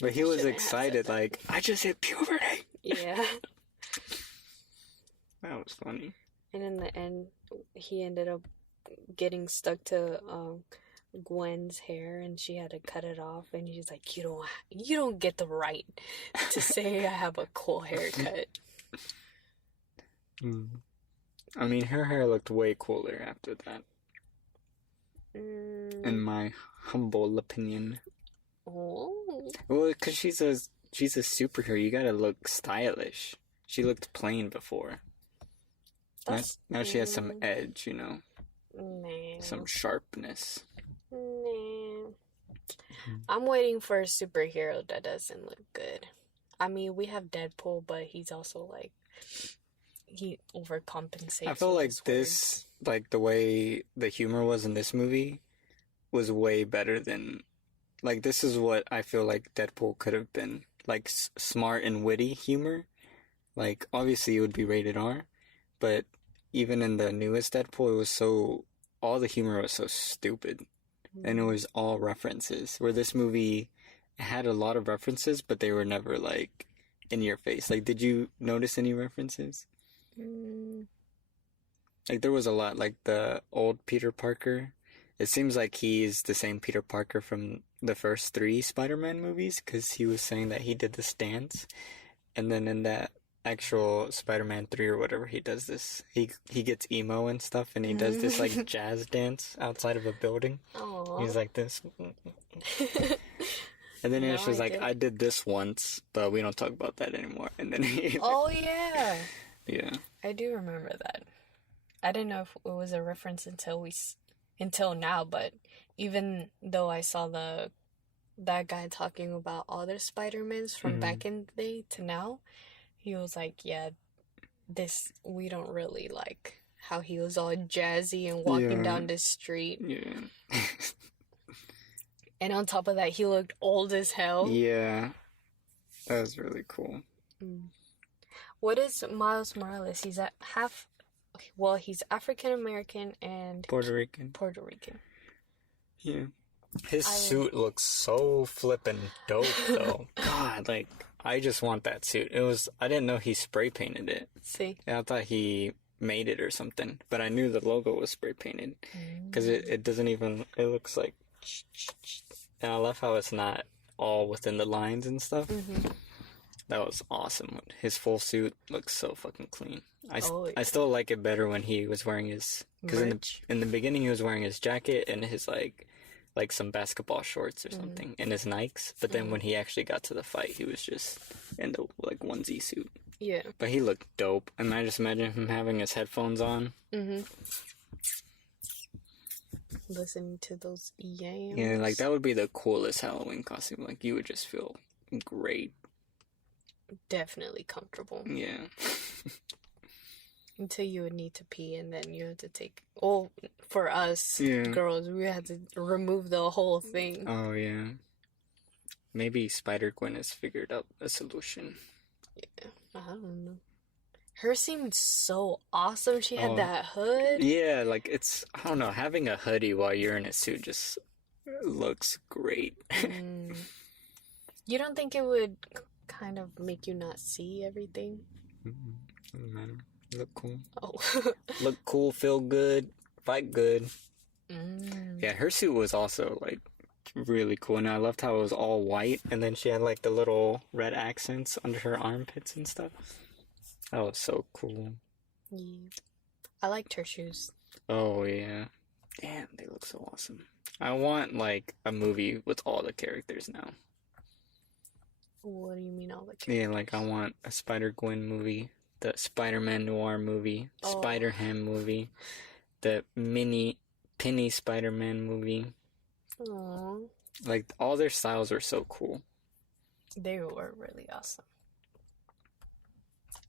but he was excited, like, I just hit puberty. Yeah. That was funny. And in the end, he ended up getting stuck to Gwen's hair, and she had to cut it off. And he's like, you don't get the right to say I have a cool haircut. I mean, her hair looked way cooler after that. In my humble opinion. Oh. Well, because she's a superhero, you gotta look stylish. She looked plain before. Now she has some edge, some sharpness. Nah. I'm waiting for a superhero that doesn't look good. I mean, we have Deadpool, but he's also like, he overcompensates. I feel like this, like the way the humor was in this movie, was way better than. Like, this is what I feel like Deadpool could have been. Like, smart and witty humor. Like, obviously it would be rated R. But even in the newest Deadpool, it was all the humor was so stupid. And it was all references. Where this movie had a lot of references, but they were never, like, in your face. Like, did you notice any references? Like, there was a lot. Like, the old Peter Parker. It seems like he's the same Peter Parker from the first 3 Spider-Man movies, because he was saying that he did this dance, and then in that actual Spider-Man 3 or whatever, he does this, he gets emo and stuff, and he does this like jazz dance outside of a building. Aww. He's like this. And then Ash was like, I did this once, but we don't talk about that anymore. And then yeah. Yeah. I do remember that. I didn't know if it was a reference until now, but even though I saw that guy talking about all the Spider-Mans from back in the day to now, he was like, yeah, we don't really like how he was all jazzy and walking down the street. Yeah. And on top of that, he looked old as hell. Yeah. That was really cool. What is Miles Morales? He's he's African American and Puerto Rican. Yeah. His suit looks so flippin' dope, though. God, like, I just want that suit. I didn't know he spray painted it. See? I thought he made it or something, but I knew the logo was spray painted. Because it doesn't even, it looks like, and I love how it's not all within the lines and stuff. That was awesome. His full suit looks so fucking clean. I still like it better when he was wearing his, because in the beginning he was wearing his jacket and his like some basketball shorts or something and his Nikes, but then when he actually got to the fight he was just in the like onesie suit. Yeah. But he looked dope, and I just imagine him having his headphones on. Listening to those yams. Yeah, like that would be the coolest Halloween costume. Like you would just feel great. Definitely comfortable. Yeah. Until you would need to pee, and then you had to take... Oh, for us girls, we had to remove the whole thing. Oh, yeah. Maybe Spider-Gwen has figured out a solution. Yeah, I don't know. Her seemed so awesome. She had that hood. Yeah, like it's... I don't know, having a hoodie while you're in a suit just looks great. You don't think it would kind of make you not see everything? Doesn't matter. Look cool. Oh. Look cool, feel good, fight good. Yeah, her suit was also like really cool, and I loved how it was all white, and then she had like the little red accents under her armpits and stuff. That was so cool. Yeah. I liked her shoes. Oh yeah. Damn, they look so awesome. I want like a movie with all the characters now. What do you mean all the characters? Yeah, like I want a Spider-Gwen movie, the Spider-Man Noir movie, Spider-Ham movie, the Penny Spider-Man movie. Aww. Like, all their styles are so cool. They were really awesome.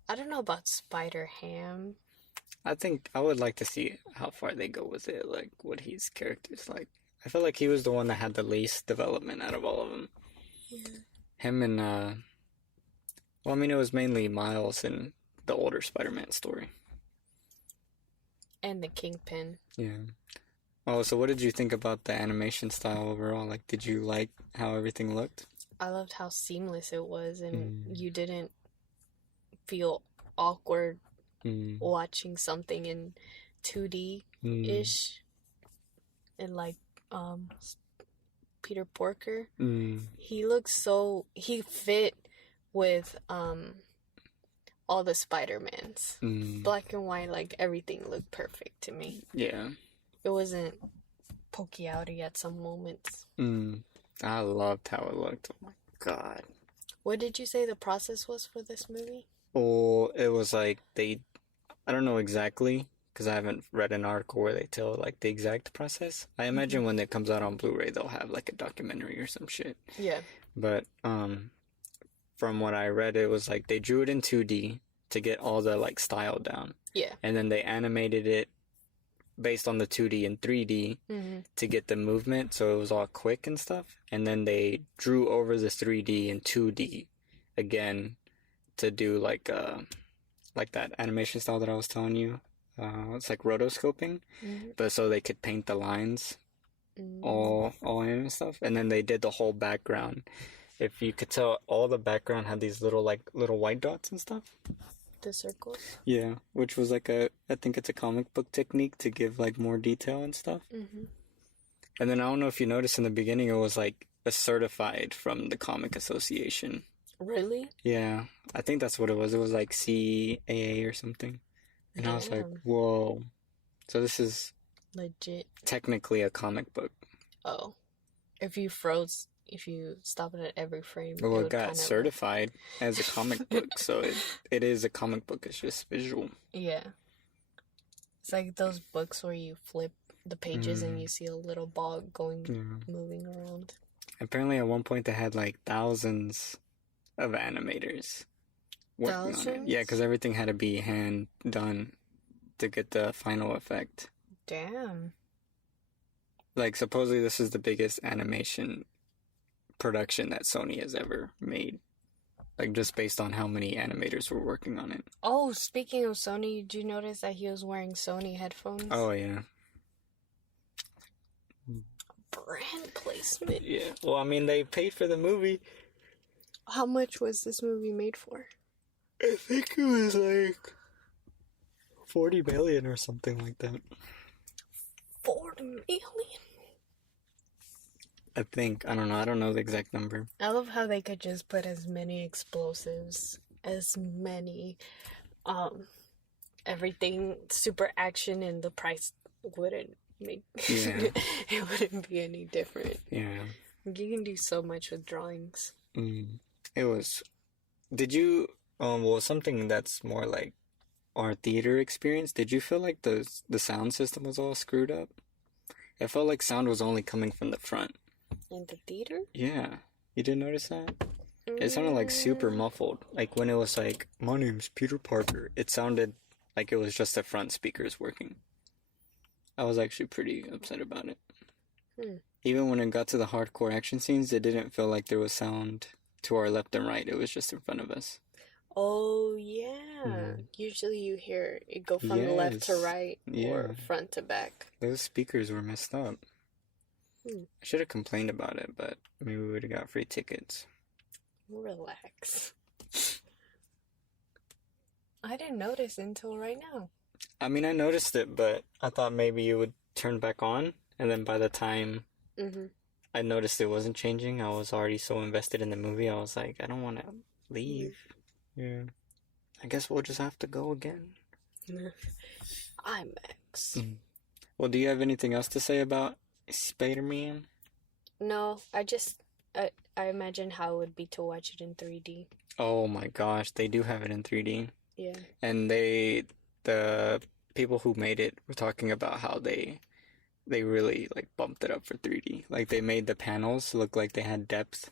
I don't know about Spider-Ham. I think I would like to see how far they go with it, like, what his character's like. I feel like he was the one that had the least development out of all of them. Yeah. Him and, well, I mean, it was mainly Miles and the older Spider-Man story. And the Kingpin. Yeah. Oh, so what did you think about the animation style overall? Like, did you like how everything looked? I loved how seamless it was, and you didn't feel awkward watching something in 2D-ish. And like, Peter Porker, he fit with, all the Spider-Mans. Black and white, like, everything looked perfect to me. Yeah. It wasn't pokey outy at some moments. I loved how it looked. Oh my god. What did you say the process was for this movie? Oh, it was like I don't know exactly, because I haven't read an article where they tell like the exact process. I imagine when it comes out on Blu-ray, they'll have like a documentary or some shit. Yeah. But from what I read, it was like they drew it in 2D to get all the like style down. Yeah. And then they animated it based on the 2D and 3D to get the movement, so it was all quick and stuff. And then they drew over the 3D and 2D again to do like that animation style that I was telling you. It's like rotoscoping, but so they could paint the lines all in and stuff. And then they did the whole background. If you could tell, all the background had these little white dots and stuff. The circles? Yeah, which was like I think it's a comic book technique to give like more detail and stuff. And then I don't know if you noticed in the beginning, it was like a certified from the Comic Association. Really? Yeah, I think that's what it was. It was like CAA or something. And I was like, whoa. So this is legit. Technically a comic book. Oh. If you stop it at every frame. Well, it got certified as a comic book, so it is a comic book. It's just visual. Yeah. It's like those books where you flip the pages and you see a little ball moving around. Apparently at one point they had like thousands of animators working on it. Yeah, because everything had to be hand done to get the final effect. Damn. Like, supposedly this is the biggest animation production that Sony has ever made. Like, just based on how many animators were working on it. Oh, speaking of Sony, did you notice that he was wearing Sony headphones? Oh, yeah. Brand placement. Yeah. Well, I mean, they paid for the movie. How much was this movie made for? I think it was like 40 million or something like that. 40 million? I think. I don't know. I don't know the exact number. I love how they could just put as many explosives, as many, everything super action, and the price wouldn't make, Yeah. it wouldn't be any different. Yeah. You can do so much with drawings. It was. Did you, well, something that's more like our theater experience, did you feel like the sound system was all screwed up? It felt like sound was only coming from the front. In the theater? Yeah. You didn't notice that? It sounded like super muffled. Like when it was like, my name's Peter Parker, it sounded like it was just the front speakers working. I was actually pretty upset about it. Even when it got to the hardcore action scenes, it didn't feel like there was sound to our left and right. It was just in front of us. Oh, yeah. Usually you hear it go from the left to Yes. right or front to back. Those speakers were messed up. I should have complained about it, but maybe we would have got free tickets. Relax. I didn't notice until right now. I mean, I noticed it, but I thought maybe you would turn back on, and then by the time I noticed it wasn't changing, I was already so invested in the movie, I was like, I don't want to leave. Yeah. I guess we'll just have to go again. IMAX. Well, do you have anything else to say about Spider-Man? No, I imagine how it would be to watch it in 3D. Oh my gosh, they do have it in 3D. Yeah. And the people who made it were talking about how they really like bumped it up for 3D. Like they made the panels look like they had depth.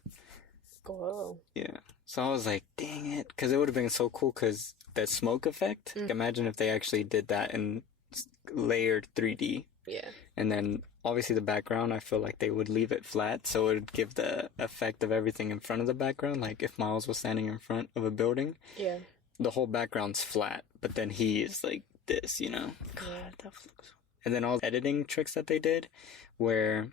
Whoa. Yeah. So I was like, dang it, because it would have been so cool because that smoke effect. Imagine if they actually did that in layered 3D. Yeah. And then obviously the background, I feel like they would leave it flat so it would give the effect of everything in front of the background. Like if Miles was standing in front of a building, the whole background's flat, but then he is like this, you know? God, that looks so... And then all the editing tricks that they did where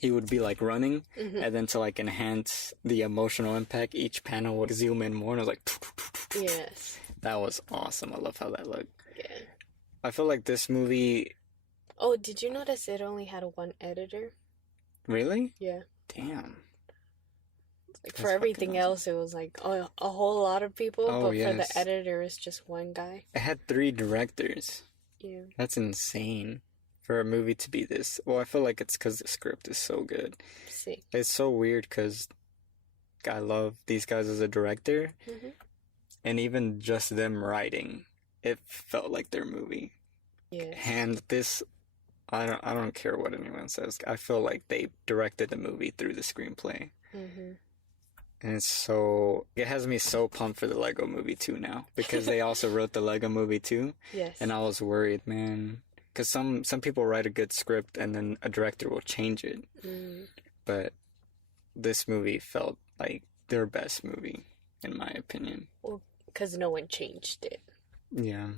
he would be like running and then to like enhance the emotional impact, each panel would zoom in more and it was like... Yes. That was awesome. I love how that looked. Yeah. I feel like this movie... Oh, did you notice it only had one editor? Really? Yeah. Damn. Like for everything else, it was like a whole lot of people, but yes. for the editor, it's just one guy. It had 3 directors. Yeah. That's insane for a movie to be this. Well, I feel like it's because the script is so good. See. It's so weird because I love these guys as a director, and even just them writing, it felt like their movie. Yeah. And this, I don't care what anyone says. I feel like they directed the movie through the screenplay. And it's so... It has me so pumped for the Lego Movie 2 now. Because they also wrote the Lego Movie 2. Yes. And I was worried, man. Because some people write a good script and then a director will change it. But this movie felt like their best movie, in my opinion. Well, because no one changed it. Yeah.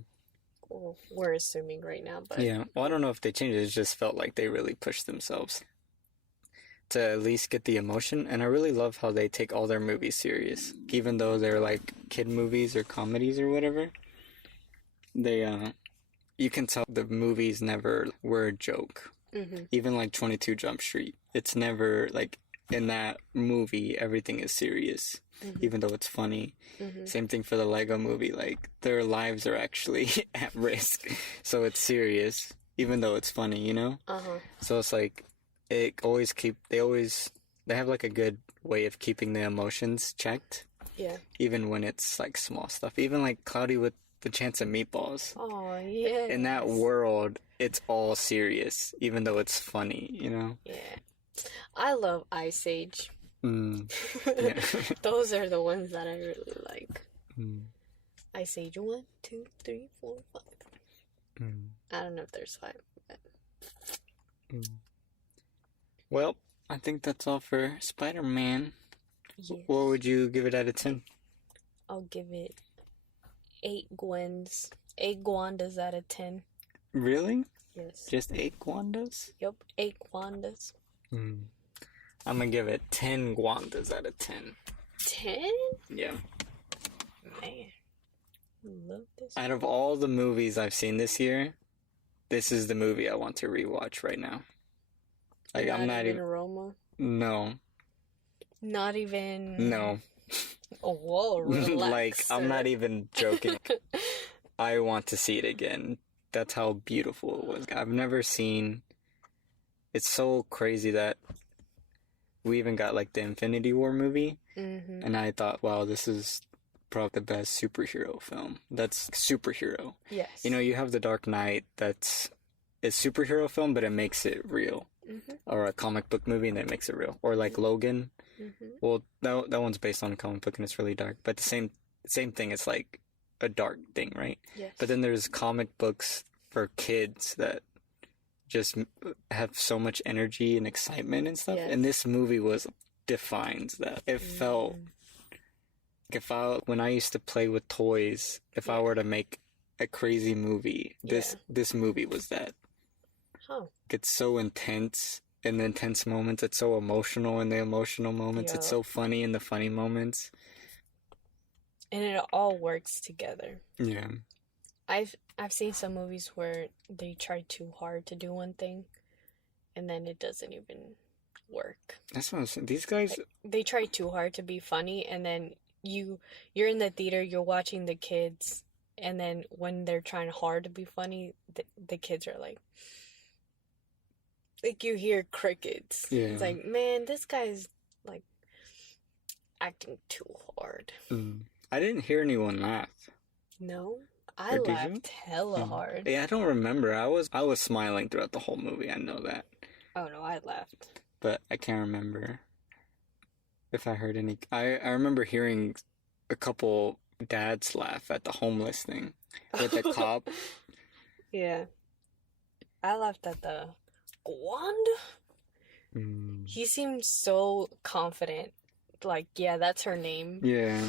Well, we're assuming right now, but... Yeah. Well, I don't know if they changed it. It just felt like they really pushed themselves to at least get the emotion. And I really love how they take all their movies serious. Even though they're like kid movies or comedies or whatever. They, you can tell the movies never were a joke. Even like 22 Jump Street. It's never like in that movie, everything is serious. Even though it's funny. Same thing for the Lego Movie. Like their lives are actually at risk. So it's serious. Even though it's funny, you know? So it's like, they have like a good way of keeping the emotions checked. Yeah. Even when it's like small stuff. Even like Cloudy with the Chance of Meatballs. Oh, yeah. In that world, it's all serious, even though it's funny, you know? Yeah. I love Ice Age. Yeah. Those are the ones that I really like. Ice Age 1, 2, 3, 4, 5. Mm. I don't know if there's 5. But... Mm. Well, I think that's all for Spider-Man. Yes. What would you give it out of 10? I'll give it 8 Gwens. 8 Gwandas out of 10. Really? Yes. Just 8 Gwandas? Yep, 8 Gwandas. Mm. I'm gonna give it 10 Gwandas out of 10. 10? Yeah. Man. Love this. Out of all the movies I've seen this year, this is the movie I want to rewatch right now. Like, I'm not even Roma? No. Not even... No. Oh, whoa, relax. Like, I'm not even joking. I want to see it again. That's how beautiful it was. I've never seen... It's so crazy that we even got, like, the Infinity War movie. Mm-hmm. And I thought, wow, this is probably the best superhero film. That's superhero. Yes. You know, you have The Dark Knight that's a superhero film, but it makes it real. Mm-hmm. Or a comic book movie and it makes it real. Or like Logan. Mm-hmm. Well, that one's based on a comic book and it's really dark. But the same thing, it's like a dark thing, right? Yes. But then there's comic books for kids that just have so much energy and excitement and stuff. Yes. And this movie defines that. It felt... when I used to play with toys, if I were to make a crazy movie, this movie was that. Oh. It's so intense in the intense moments. It's so emotional in the emotional moments. It's so funny in the funny moments. And it all works together. Yeah. I've seen some movies where they try too hard to do one thing, and then it doesn't even work. That's what I'm saying. These guys... Like, they try too hard to be funny, and then you're in the theater, you're watching the kids, and then when they're trying hard to be funny, the kids are like you hear crickets. Yeah. It's like, man, this guy's like acting too hard. I didn't hear anyone laugh. No, I laughed hella hard. Yeah, I don't remember. I was smiling throughout the whole movie. I know that. Oh no, I laughed. But I can't remember if I heard any. I remember hearing a couple dads laugh at the homeless thing with the cop. Yeah. I laughed at the Wand. He seemed so confident. Like, yeah, that's her name. Yeah.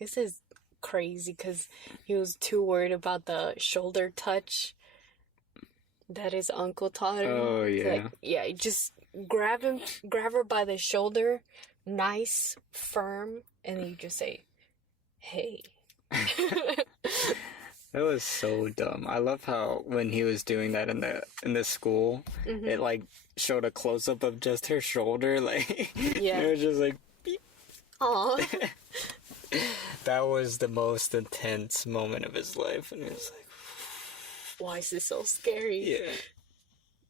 This is crazy because he was too worried about the shoulder touch that his uncle taught him. Oh, yeah. Like, yeah, just grab her by the shoulder, nice, firm, and then you just say, hey. That was so dumb. I love how when he was doing that in the school, it like showed a close up of just her shoulder, like it was just like beep. Aww. That was the most intense moment of his life, and it was like, why is this so scary? Yeah.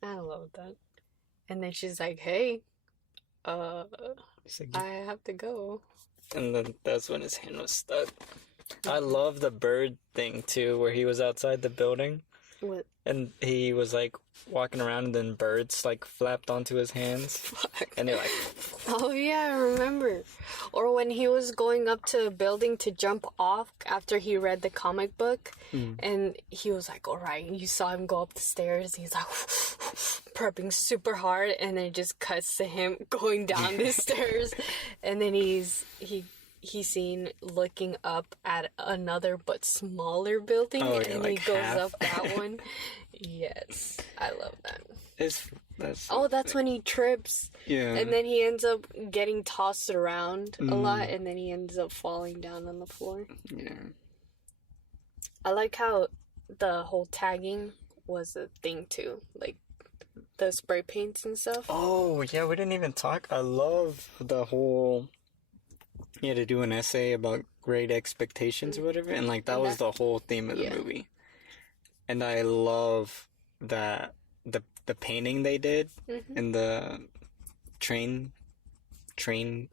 I love that. And then she's like, hey, I have to go. And then that's when his hand was stuck. I love the bird thing too, where he was outside the building. What? And he was like walking around, and then birds like flapped onto his hands. Fuck. And they're like, oh yeah, I remember. Or when he was going up to a building to jump off after he read the comic book, and he was like, alright, you saw him go up the stairs, he's like prepping super hard, and then it just cuts to him going down the stairs, and then he's seen looking up at another but smaller building, and like he goes up that one. Yes, I love that. That's when he trips. Yeah. And then he ends up getting tossed around a lot, and then he ends up falling down on the floor. Yeah. I like how the whole tagging was a thing too, like the spray paints and stuff. Oh yeah, we didn't even talk. I love the whole. He had to do an essay about great expectations or whatever, and like that was the whole theme of the movie. And I love that the painting they did in the train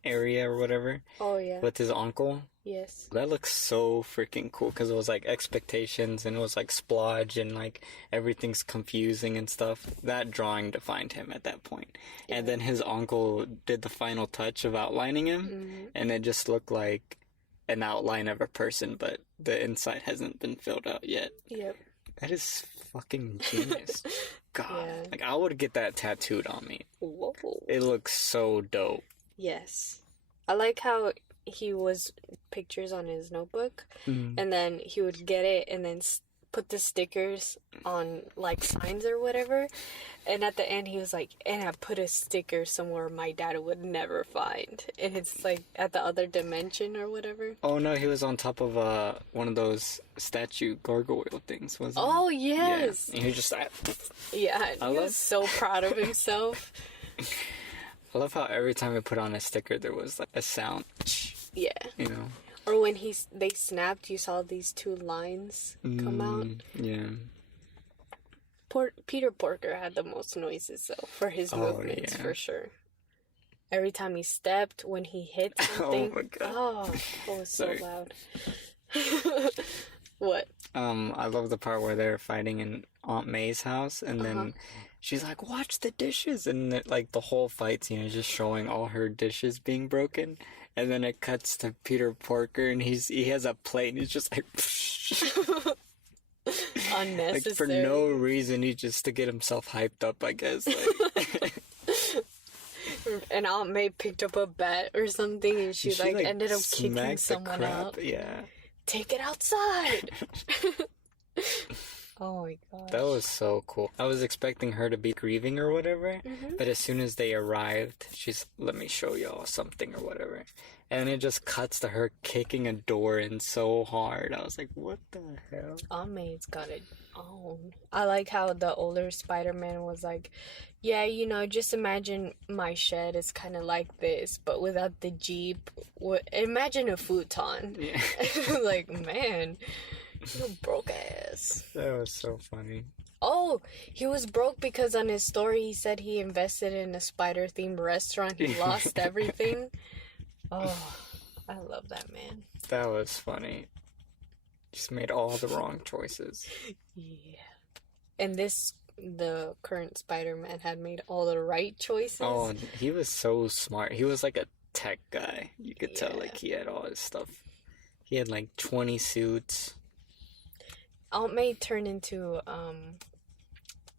area or whatever. Oh yeah. With his uncle. Yes. That looks so freaking cool because it was like expectations and it was like splodge and like everything's confusing and stuff. That drawing defined him at that point. Yeah. And then his uncle did the final touch of outlining him, and it just looked like an outline of a person, but the inside hasn't been filled out yet. Yep. that is fucking genius. God, Yeah. like I would get that tattooed on me. Whoa. It looks so dope. Yes. I like how he was pictures on his notebook, and then he would get it and then put the stickers on like signs or whatever. And at the end, he was like, and I put a sticker somewhere my dad would never find. And it's like at the other dimension or whatever. Oh no, he was on top of one of those statue gargoyle things, wasn't he? Oh, yes. Yeah. And he was just like... Yeah, he was so proud of himself. I love how every time I put on a sticker, there was like a sound. Yeah. You know? Or when they snapped, you saw these two lines come out. Yeah. Peter Porker had the most noises, though, for his movements, for sure. Every time he stepped, when he hit something. Oh, my God. Oh, it was so loud. What? I love the part where they're fighting in Aunt May's house, and then she's like, watch the dishes, and like the whole fight scene is just showing all her dishes being broken, and then it cuts to Peter Porker, and he has a plate, and he's just like... Unnecessary. Like, for no reason, just to get himself hyped up, I guess. Like... And Aunt May picked up a bat or something, and she like ended up kicking someone out. Yeah. Take it outside! Oh my gosh. That was so cool. I was expecting her to be grieving or whatever, but as soon as they arrived, she's, let me show y'all something or whatever. And it just cuts to her kicking a door in so hard. I was like, what the hell? Aunt May's got it on. I like how the older Spider-Man was like, yeah, you know, just imagine my shed is kind of like this, but without the Jeep. Imagine a futon. Yeah. Like, man, you broke ass. That was so funny. Oh, he was broke because on his story he said he invested in a spider-themed restaurant. He lost everything. Oh, I love that man. That was funny. Just made all the wrong choices. Yeah. And the current Spider-Man had made all the right choices. Oh, he was so smart. He was like a tech guy. You could tell, like, he had all his stuff. He had like 20 suits. Aunt May turned into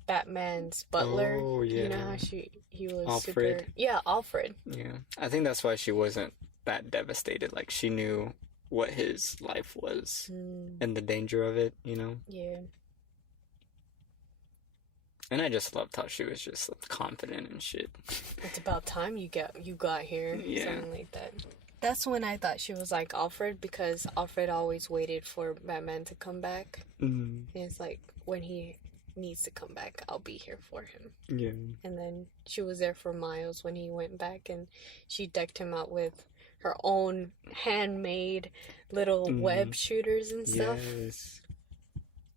Batman's butler. Oh, yeah. You know how he was Alfred. super... Yeah, Alfred. Yeah. I think that's why she wasn't that devastated. Like, she knew what his life was and the danger of it, you know? Yeah. And I just loved how she was just confident and shit. It's about time you got here. Yeah. Something like that. That's when I thought she was like Alfred, because Alfred always waited for Batman to come back. And it's like, when he needs to come back, I'll be here for him. Yeah. And then she was there for Miles when he went back, and she decked him out with her own handmade little web shooters and stuff. Yes.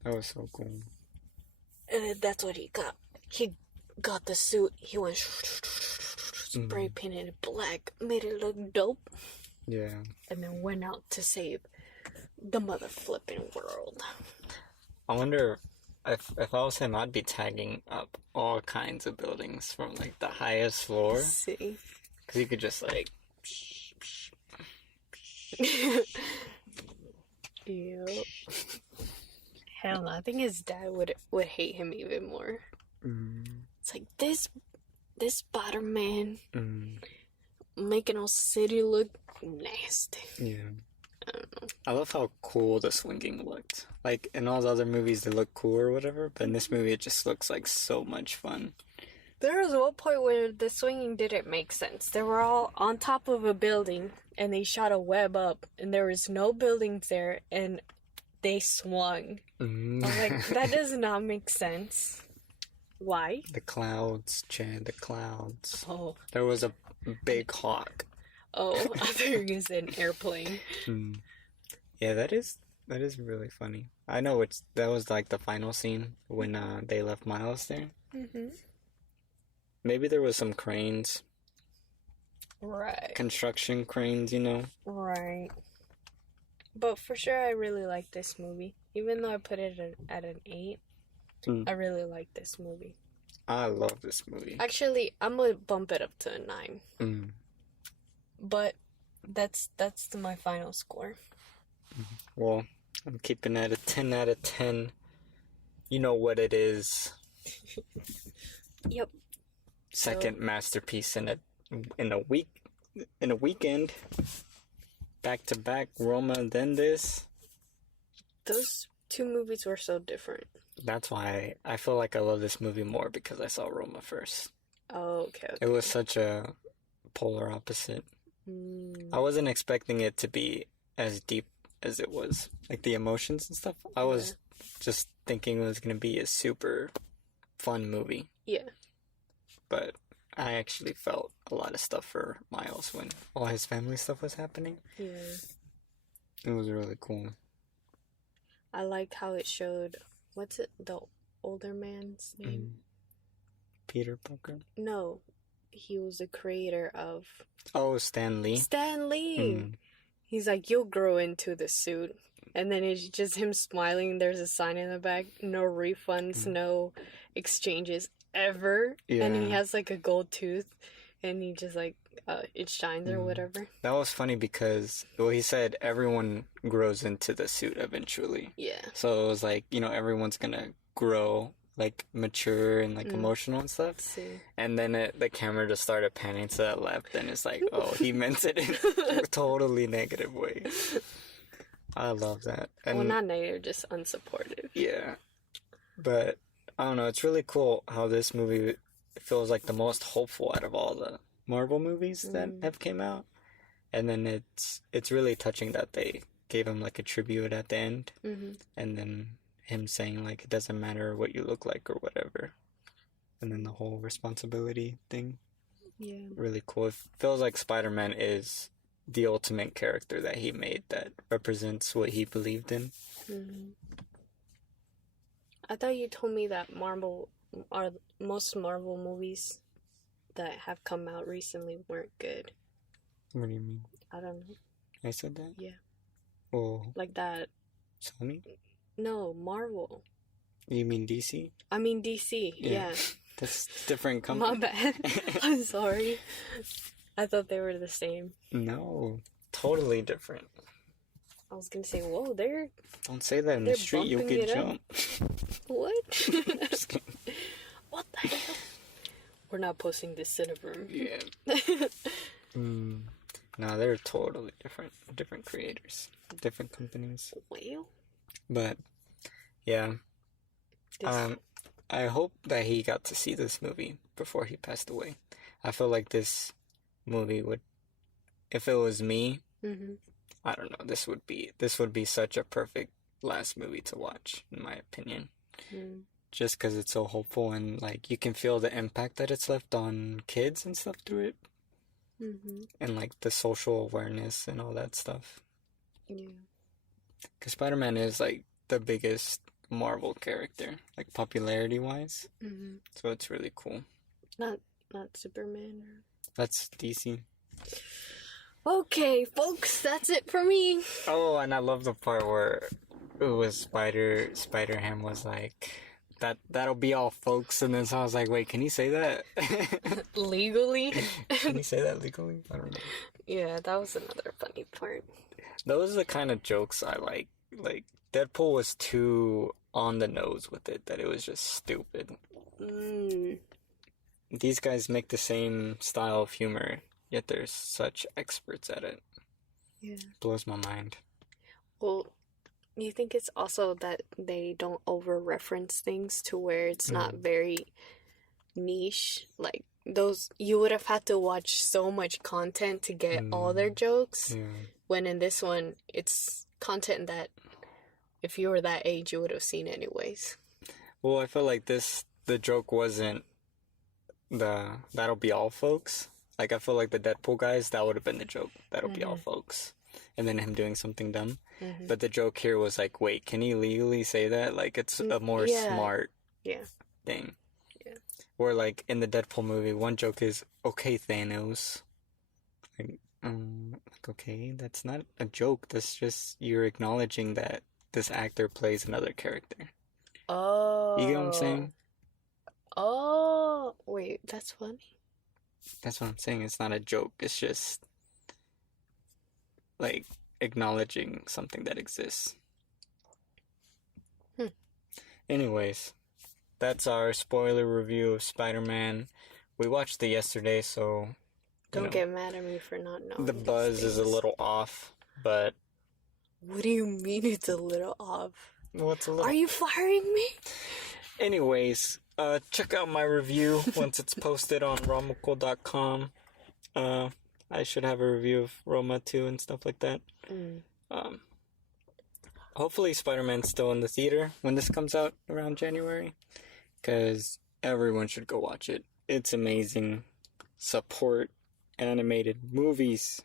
That was so cool. And then that's what he got. He got the suit. He went spray painted it black, made it look dope. Yeah. And then went out to save the mother flipping world. I wonder if I was him, I'd be tagging up all kinds of buildings from like the highest floor. See? Because you could just like... Yep. Hell no, I think his dad would hate him even more. It's like, this Spider-Man making our city look nasty. Yeah. I don't know. I love how cool the swinging looked. Like, in all the other movies, they look cool or whatever, but in this movie, it just looks like so much fun. There was one point where the swinging didn't make sense. They were all on top of a building, and they shot a web up, and there was no buildings there, and they swung. I was like, that does not make sense. Why? The clouds, Chad, the clouds. Oh. There was a big hawk. Oh, I thought you were going to say an airplane. Yeah, that is really funny. I know that was like the final scene when they left Miles there. Maybe there was some cranes. Right. Construction cranes, you know? Right. But for sure, I really like this movie. Even though I put it at an 8, I really like this movie. I love this movie. Actually, I'm going to bump it up to a 9. But that's my final score. Well, I'm keeping it at a 10 out of 10. you know what it is. Yep. Second masterpiece in a weekend. Back to back, Roma, then this. Those two movies were so different. That's why I feel like I love this movie more because I saw Roma first. Oh, okay. It was such a polar opposite. Mm. I wasn't expecting it to be as deep as it was. Like the emotions and stuff. I was just thinking it was going to be a super fun movie. Yeah. But I actually felt a lot of stuff for Miles when all his family stuff was happening. Yeah. It was really cool. I liked how it showed, what's it, the older man's name? Peter Parker? No. He was the creator of... Oh, Stan Lee? Stan Lee! He's like, you'll grow into the suit. And then it's just him smiling. There's a sign in the back. No refunds, no exchanges ever. Yeah. And he has like a gold tooth. And he just like, it shines or whatever. That was funny because, well, he said everyone grows into the suit eventually. Yeah. So it was like, you know, everyone's gonna grow, like, mature and, like, emotional and stuff. See. And then the camera just started panning to the left, and it's like, oh, he meant it in a totally negative way. I love that. And, well, not negative, just unsupportive. Yeah. But, I don't know, it's really cool how this movie feels like the most hopeful out of all the Marvel movies that have came out. And then it's really touching that they gave him, like, a tribute at the end. And then him saying, like, it doesn't matter what you look like or whatever. And then the whole responsibility thing. Yeah. Really cool. It feels like Spider-Man is the ultimate character that he made that represents what he believed in. I thought you told me that most Marvel movies that have come out recently weren't good. What do you mean? I don't know. I said that? Yeah. Oh. Like that. Sony? No, Marvel. You mean DC? I mean DC. Yeah. That's different company. My bad. I'm sorry. I thought they were the same. No. Totally different. I was gonna say, whoa, they're... Don't say that in the street, you'll get jumped. What? What the hell? We're not posting this Cineverm. Yeah. No, they're totally different creators, different companies. Well, but yeah, I hope that he got to see this movie before he passed away. I feel like this movie would, if it was me, I don't know, this would be such a perfect last movie to watch, in my opinion. Just because it's so hopeful and, like, you can feel the impact that it's left on kids and stuff through it. And, like, the social awareness and all that stuff. Yeah. Because Spider-Man is, like, the biggest Marvel character, like, popularity-wise. So it's really cool. Not Superman. That's DC. Okay, folks, that's it for me. Oh, and I love the part where it was Spider-Ham was like... That'll be all, folks. And then so I was like, wait, can he say that? Legally? Can he say that legally? I don't know. Yeah, that was another funny part. Those are the kind of jokes I like. Like, Deadpool was too on the nose with it, that it was just stupid. These guys make the same style of humor, yet they're such experts at it. Yeah. Blows my mind. Well, you think it's also that they don't over-reference things to where it's not very niche? Like, those, you would have had to watch so much content to get all their jokes. Yeah. When in this one, it's content that if you were that age, you would have seen anyways. Well, I feel like the joke wasn't that'll be all, folks. Like, I feel like the Deadpool guys, that would have been the joke. That'll be all, folks. And then him doing something dumb. But the joke here was like, wait, can he legally say that? Like, it's a more smart thing. Yeah. Where, like, in the Deadpool movie, one joke is, okay, Thanos. Like, okay, that's not a joke. That's just, you're acknowledging that this actor plays another character. Oh. You get what I'm saying? Oh. Wait, that's funny. That's what I'm saying. It's not a joke. It's just, like, acknowledging something that exists. Anyways, that's our spoiler review of Spider-Man. We watched it yesterday, so Don't get mad at me for not knowing. the buzz is a little off, but... What do you mean it's a little off? What's a little... Are you firing me? Anyways, check out my review once it's posted on romuco.com. I should have a review of Roma 2 and stuff like that. Hopefully Spider-Man's still in the theater when this comes out around January, because everyone should go watch it. It's amazing. Support animated movies.